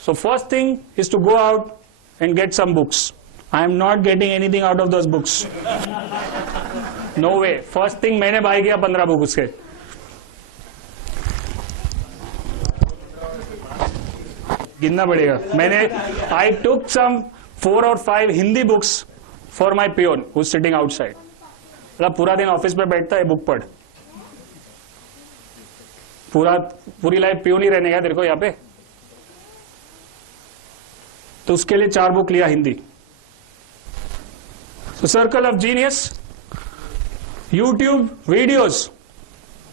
So first thing is to go out and get some books. I am not getting anything out of those books. No way. First thing मैंने buy किया 15 book उसके. गिनना पड़ेगा. मैंने I took some 4 or 5 Hindi books for my peon who sitting outside. मतलब पूरा दिन office में बैठता है, बुक पढ़. पूरी लाइफ पियोन ही रहने का तेरे को यहाँ पे. तो उसके लिए 4 बुक लिया हिंदी. तो circle of genius. YouTube videos.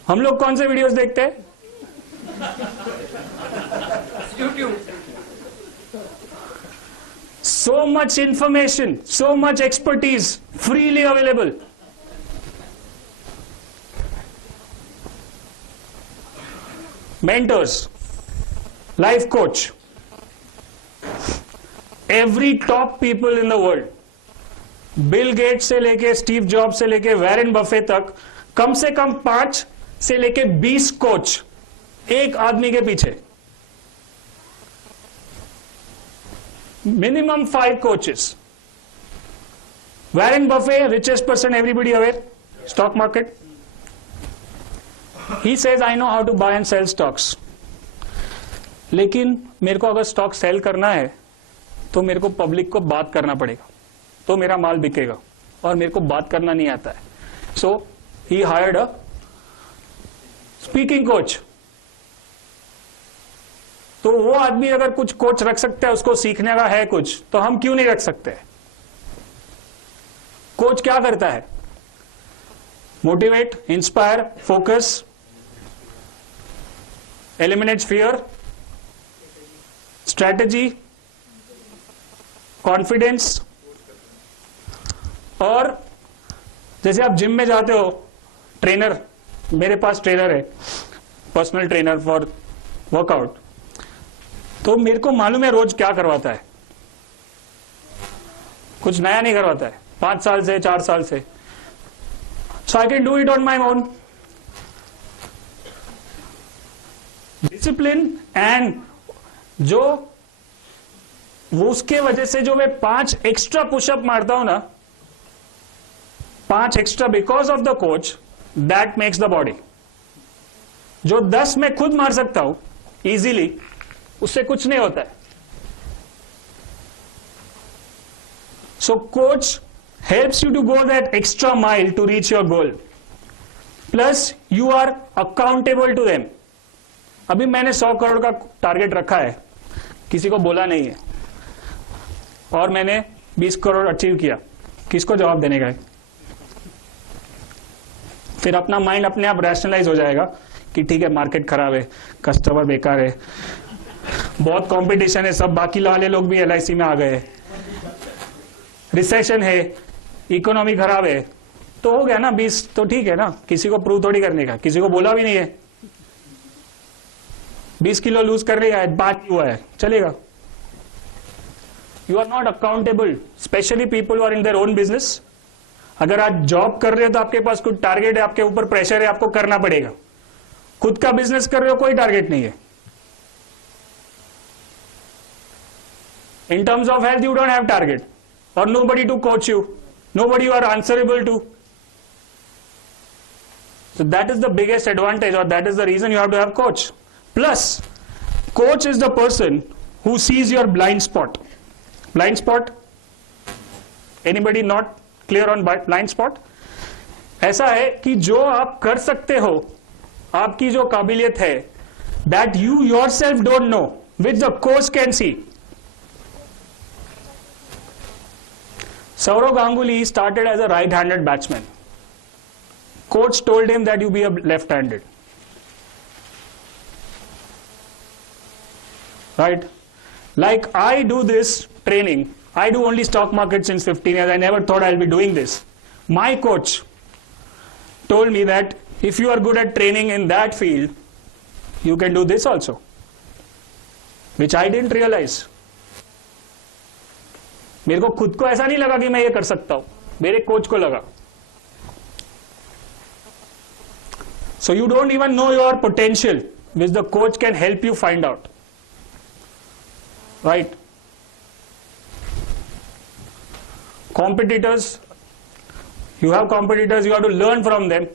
हम लोग कौन से वीडियोस देखते हैं? YouTube. So much information, so much expertise freely available. Mentors, life coach, every top people in the world, Bill Gates से लेके स्टीव जॉब से लेके वैरेन बफे तक, कम से कम 5 से लेके 20 कोच एक आदमी के पीछे. Minimum 5 coaches. Warren Buffett, richest person, everybody aware? Stock market. He says, I know how to buy and sell stocks. लेकिन मेरे को अगर स्टॉक सेल करना है तो मेरे को पब्लिक को बात करना पड़ेगा, तो मेरा माल बिकेगा, और मेरे को बात करना नहीं आता है. So he hired a speaking coach. तो वो आदमी अगर कुछ कोच रख सकता है, उसको सीखने का है कुछ, तो हम क्यों नहीं रख सकते? कोच क्या करता है? Motivate, inspire, focus, eliminates fear, strategy, confidence. और जैसे आप जिम में जाते हो, ट्रेनर, मेरे पास ट्रेनर है, पर्सनल ट्रेनर फॉर वर्कआउट, तो मेरे को मालूम है रोज क्या करवाता है, कुछ नया नहीं करवाता है, 5 साल से 4 साल से. So I can do it on my own. Discipline and जो वो उसके वजह से जो मैं 5 एक्स्ट्रा पुशअप मारता हूं ना, 5 extra because of the coach, that makes the body. जो 10 मैं खुद मार सकता हूं इजीली, उससे कुछ नहीं होता है. सो coach helps you to go that extra mile to reach your goal. Plus you are accountable to them. अभी मैंने 100 करोड़ का टारगेट रखा है, किसी को बोला नहीं है, और मैंने 20 करोड़ अचीव किया, किसको जवाब देने का है? फिर अपना माइंड अपने आप रैशनलाइज हो जाएगा कि ठीक है मार्केट खराब है, कस्टमर बेकार है, बहुत कंपटीशन है, सब बाकी वाले लोग भी LIC में आ गए, रिसेशन है, इकोनॉमी खराब है, तो हो गया ना 20, तो ठीक है ना, किसी को प्रूव थोड़ी करने का, किसी को बोला भी नहीं है, 20 किलो लूज कर लिया है, बात हुआ है, चलेगा. You are not accountable, specially people are in their own business. अगर आज जॉब कर रहे हो तो आपके पास कुछ टारगेट है, आपके ऊपर प्रेशर है, आपको करना पड़ेगा. खुद का बिजनेस कर रहे हो, कोई टारगेट नहीं है. In terms of health you don't have target, और nobody to coach you, nobody you are answerable to. So that is the biggest advantage, or that is the reason you have to have coach. Plus coach is the person who sees your blind spot. Blind spot, anybody not clear on blind spot? ऐसा है कि जो आप कर सकते हो, आपकी जो काबिलियत है, that you yourself don't know, which the coach can see. Sourav Ganguly started as a right-handed batsman. Coach told him that you be a left-handed. Right? Like I do this training. I do only stock market since 15 years. I never thought I'll be doing this. My coach told me that if you are good at training in that field, you can do this also. Which I didn't realize. मेरे को खुद को ऐसा नहीं लगा कि मैं ये कर सकता हूं, मेरे कोच को लगा. So you don't even know your potential, which the coach can help you find out. Right? Competitors, you have competitors, you have to learn from them.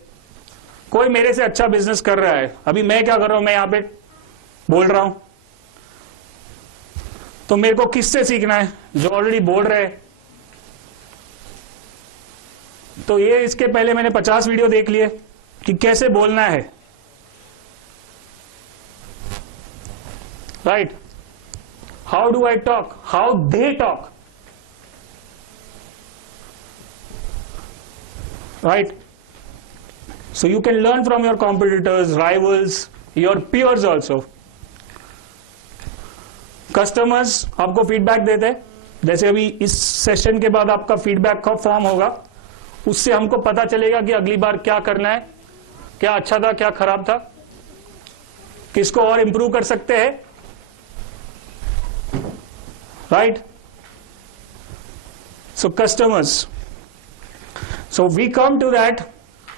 कोई मेरे से अच्छा बिजनेस कर रहा है, अभी मैं क्या कर रहा हूं, मैं यहां पे बोल रहा हूं, तो मेरे को किससे सीखना है? जो ऑलरेडी बोल रहे हैं. तो ये इसके पहले मैंने 50 वीडियो देख लिए कि कैसे बोलना है. Right? How do I talk, how they talk. Right? So you can learn from your competitors, rivals, your peers also. Customers आपको फीडबैक देते हैं, जैसे अभी इस सेशन के बाद आपका फीडबैक का फॉर्म होगा, उससे हमको पता चलेगा कि अगली बार क्या करना है, क्या अच्छा था, क्या खराब था, किसको और इंप्रूव कर सकते हैं. Right? So customers, so we come to that.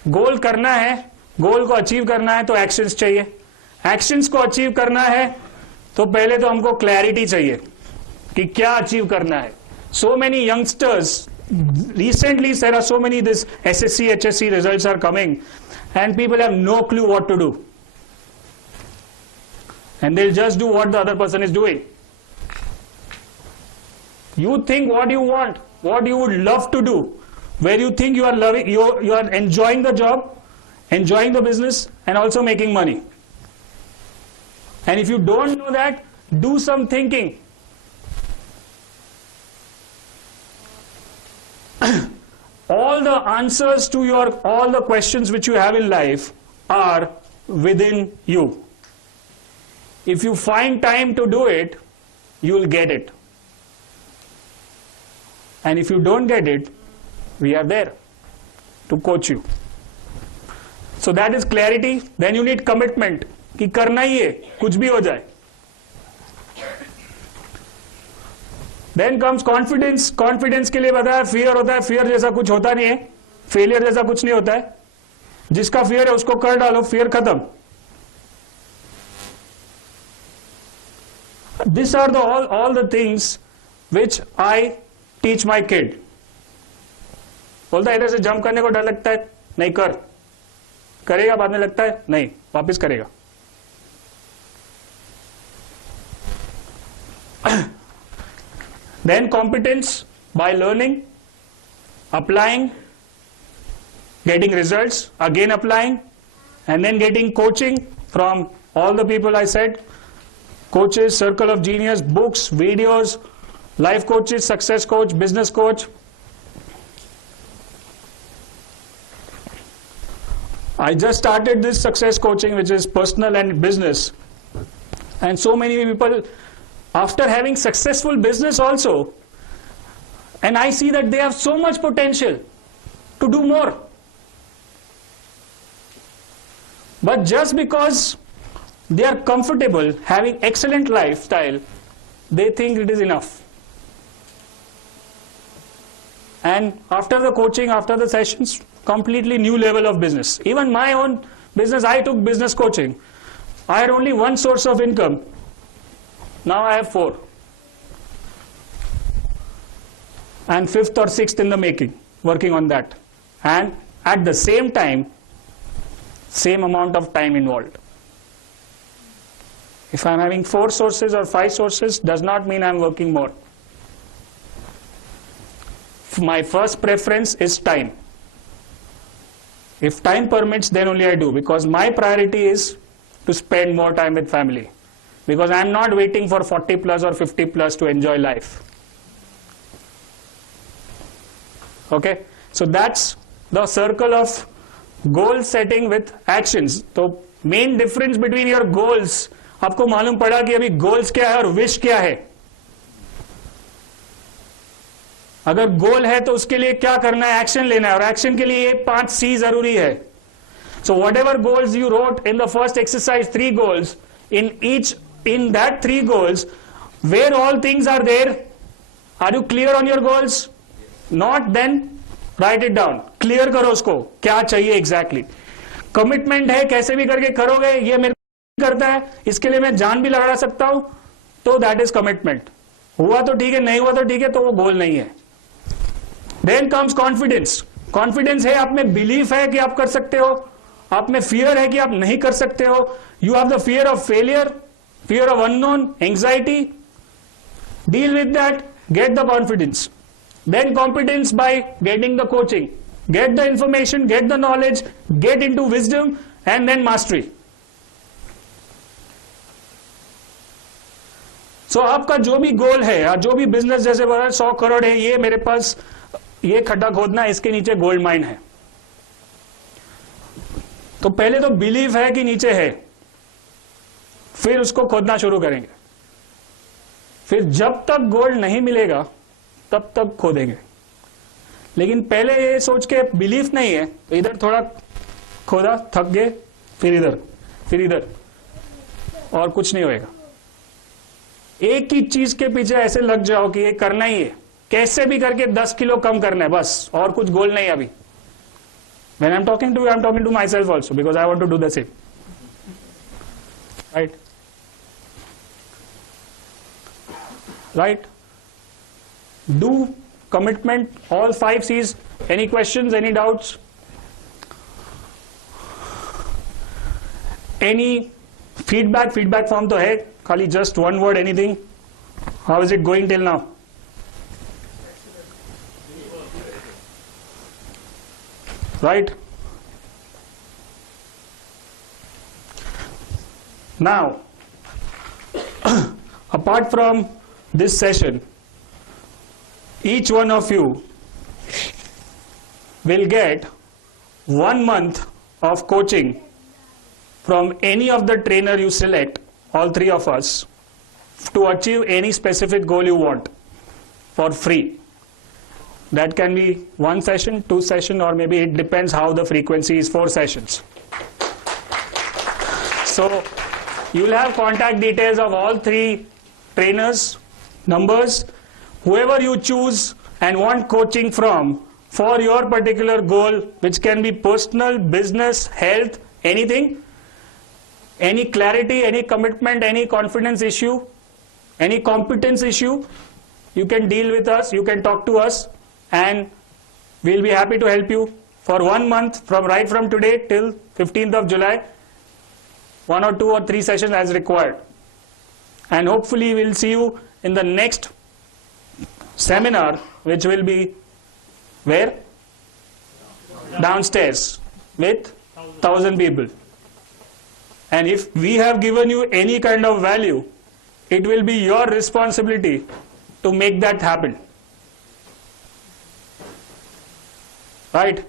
Goal करना है, गोल को अचीव करना है तो एक्शंस चाहिए. एक्शंस को अचीव करना है तो पहले तो हमको क्लैरिटी चाहिए कि क्या अचीव करना है. So many youngsters recently there are so many this SSC, HSC results are coming and people have no clue what to do, and they'll just do what the other person is doing. You think what you want, what you would love to do, where you think you are loving, you are enjoying the job, enjoying the business and also making money. And if you don't know that, do some thinking. All the answers to all the questions which you have in life are within you. If you find time to do it, you will get it. And if you don't get it, we are there to coach you. So that is clarity. Then you need commitment कि करना ही है, कुछ भी हो जाए. Then comes confidence. Confidence के लिए बताया fear होता है. Fear जैसा कुछ होता नहीं है. Failure जैसा कुछ नहीं होता है. जिसका fear है उसको कर डालो, fear खत्म. These are all the things which I teach my kid. बोलता है इधर से जंप करने को डर लगता है, नहीं कर. करेगा बाद में लगता है नहीं, वापस करेगा. Then competence by learning, applying, getting results, again applying, and then getting coaching from all the people I said. Coaches, Circle of Genius, books, videos, life coaches, success coach, business coach. I just started this success coaching, which is personal and business. And so many people, after having successful business also, and I see that they have so much potential to do more. But just because they are comfortable having excellent lifestyle, they think it is enough. And after the coaching, after the sessions, completely new level of business. Even my own business, I took business coaching. I had only one source of income. Now I have 4. And 5th or 6th in the making, working on that. And at the same time, same amount of time involved. If I'm having 4 sources or 5 sources, does not mean I'm working more. My first preference is time. If time permits, then only I do, because my priority is to spend more time with family. Because I'm not waiting for 40 plus or 50 plus to enjoy life. Okay, so that's the circle of goal setting with actions. So main difference between your goals, आपको मालूम पड़ा कि अभी goals क्या है और wish क्या है. अगर गोल है तो उसके लिए क्या करना है, एक्शन लेना है, और एक्शन के लिए 5 C जरूरी है. So whatever goals you wrote in the first exercise, 3 goals, in that 3 goals, where all things are there, are you clear on your goals? Not, then write it down. Clear करो उसको, क्या चाहिए exactly. Commitment है, कैसे भी करके करोगे, ये मेरे को करता है, इसके लिए मैं जान भी लगा सकता हूं, तो that is commitment. हुआ तो ठीक है, नहीं हुआ तो ठीक है, तो वो गोल नहीं है. Then comes confidence. Confidence है, आप में belief है कि आप कर सकते हो, आप में fear है कि आप नहीं कर सकते हो. You have the fear of failure, fear of unknown, anxiety. Deal with that, get the confidence. Then competence by getting the coaching. Get the information, get the knowledge, get into wisdom, and then mastery. So आपका जो भी गोल है या जो भी business, जैसे बोला 100 करोड़ है, ये मेरे पास ये खड्डा खोदना, इसके नीचे गोल्ड माइन है, तो पहले तो बिलीव है कि नीचे है, फिर उसको खोदना शुरू करेंगे. फिर जब तक गोल्ड नहीं मिलेगा तब तक खोदेंगे. लेकिन पहले ये सोच के बिलीफ नहीं है तो इधर थोड़ा खोदा, थक गए, फिर इधर और कुछ नहीं होएगा. एक ही चीज के पीछे ऐसे लग जाओ कि ये करना ही है, कैसे भी करके 10 किलो कम करना है बस, और कुछ गोल नहीं अभी. When I'm talking to you, I'm talking to myself also, because I want to do the same. Right? Right? Do commitment, all 5 C's. Any questions, any doubts? Any feedback? Feedback form तो है, खाली just one word, anything. How is it going till now? Right? Now, apart from this session, each one of you will get 1 month of coaching from any of the trainer you select all three of us, to achieve any specific goal you want for free. That can be 1 session, 2 session, or maybe it depends how the frequency is, 4 sessions. So you will have contact details of all 3 trainers, numbers, whoever you choose and want coaching from for your particular goal, which can be personal, business, health, anything, any clarity, any commitment, any confidence issue, any competence issue, you can deal with us, you can talk to us, and we'll be happy to help you for 1 month, from right from today till 15th of July, 1 or 2 or 3 sessions as required. And hopefully we'll see you in the next seminar, which will be where? Downstairs with 1,000 people. And if we have given you any kind of value, it will be your responsibility to make that happen. Right?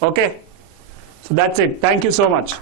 Okay? So that's it. Thank you so much.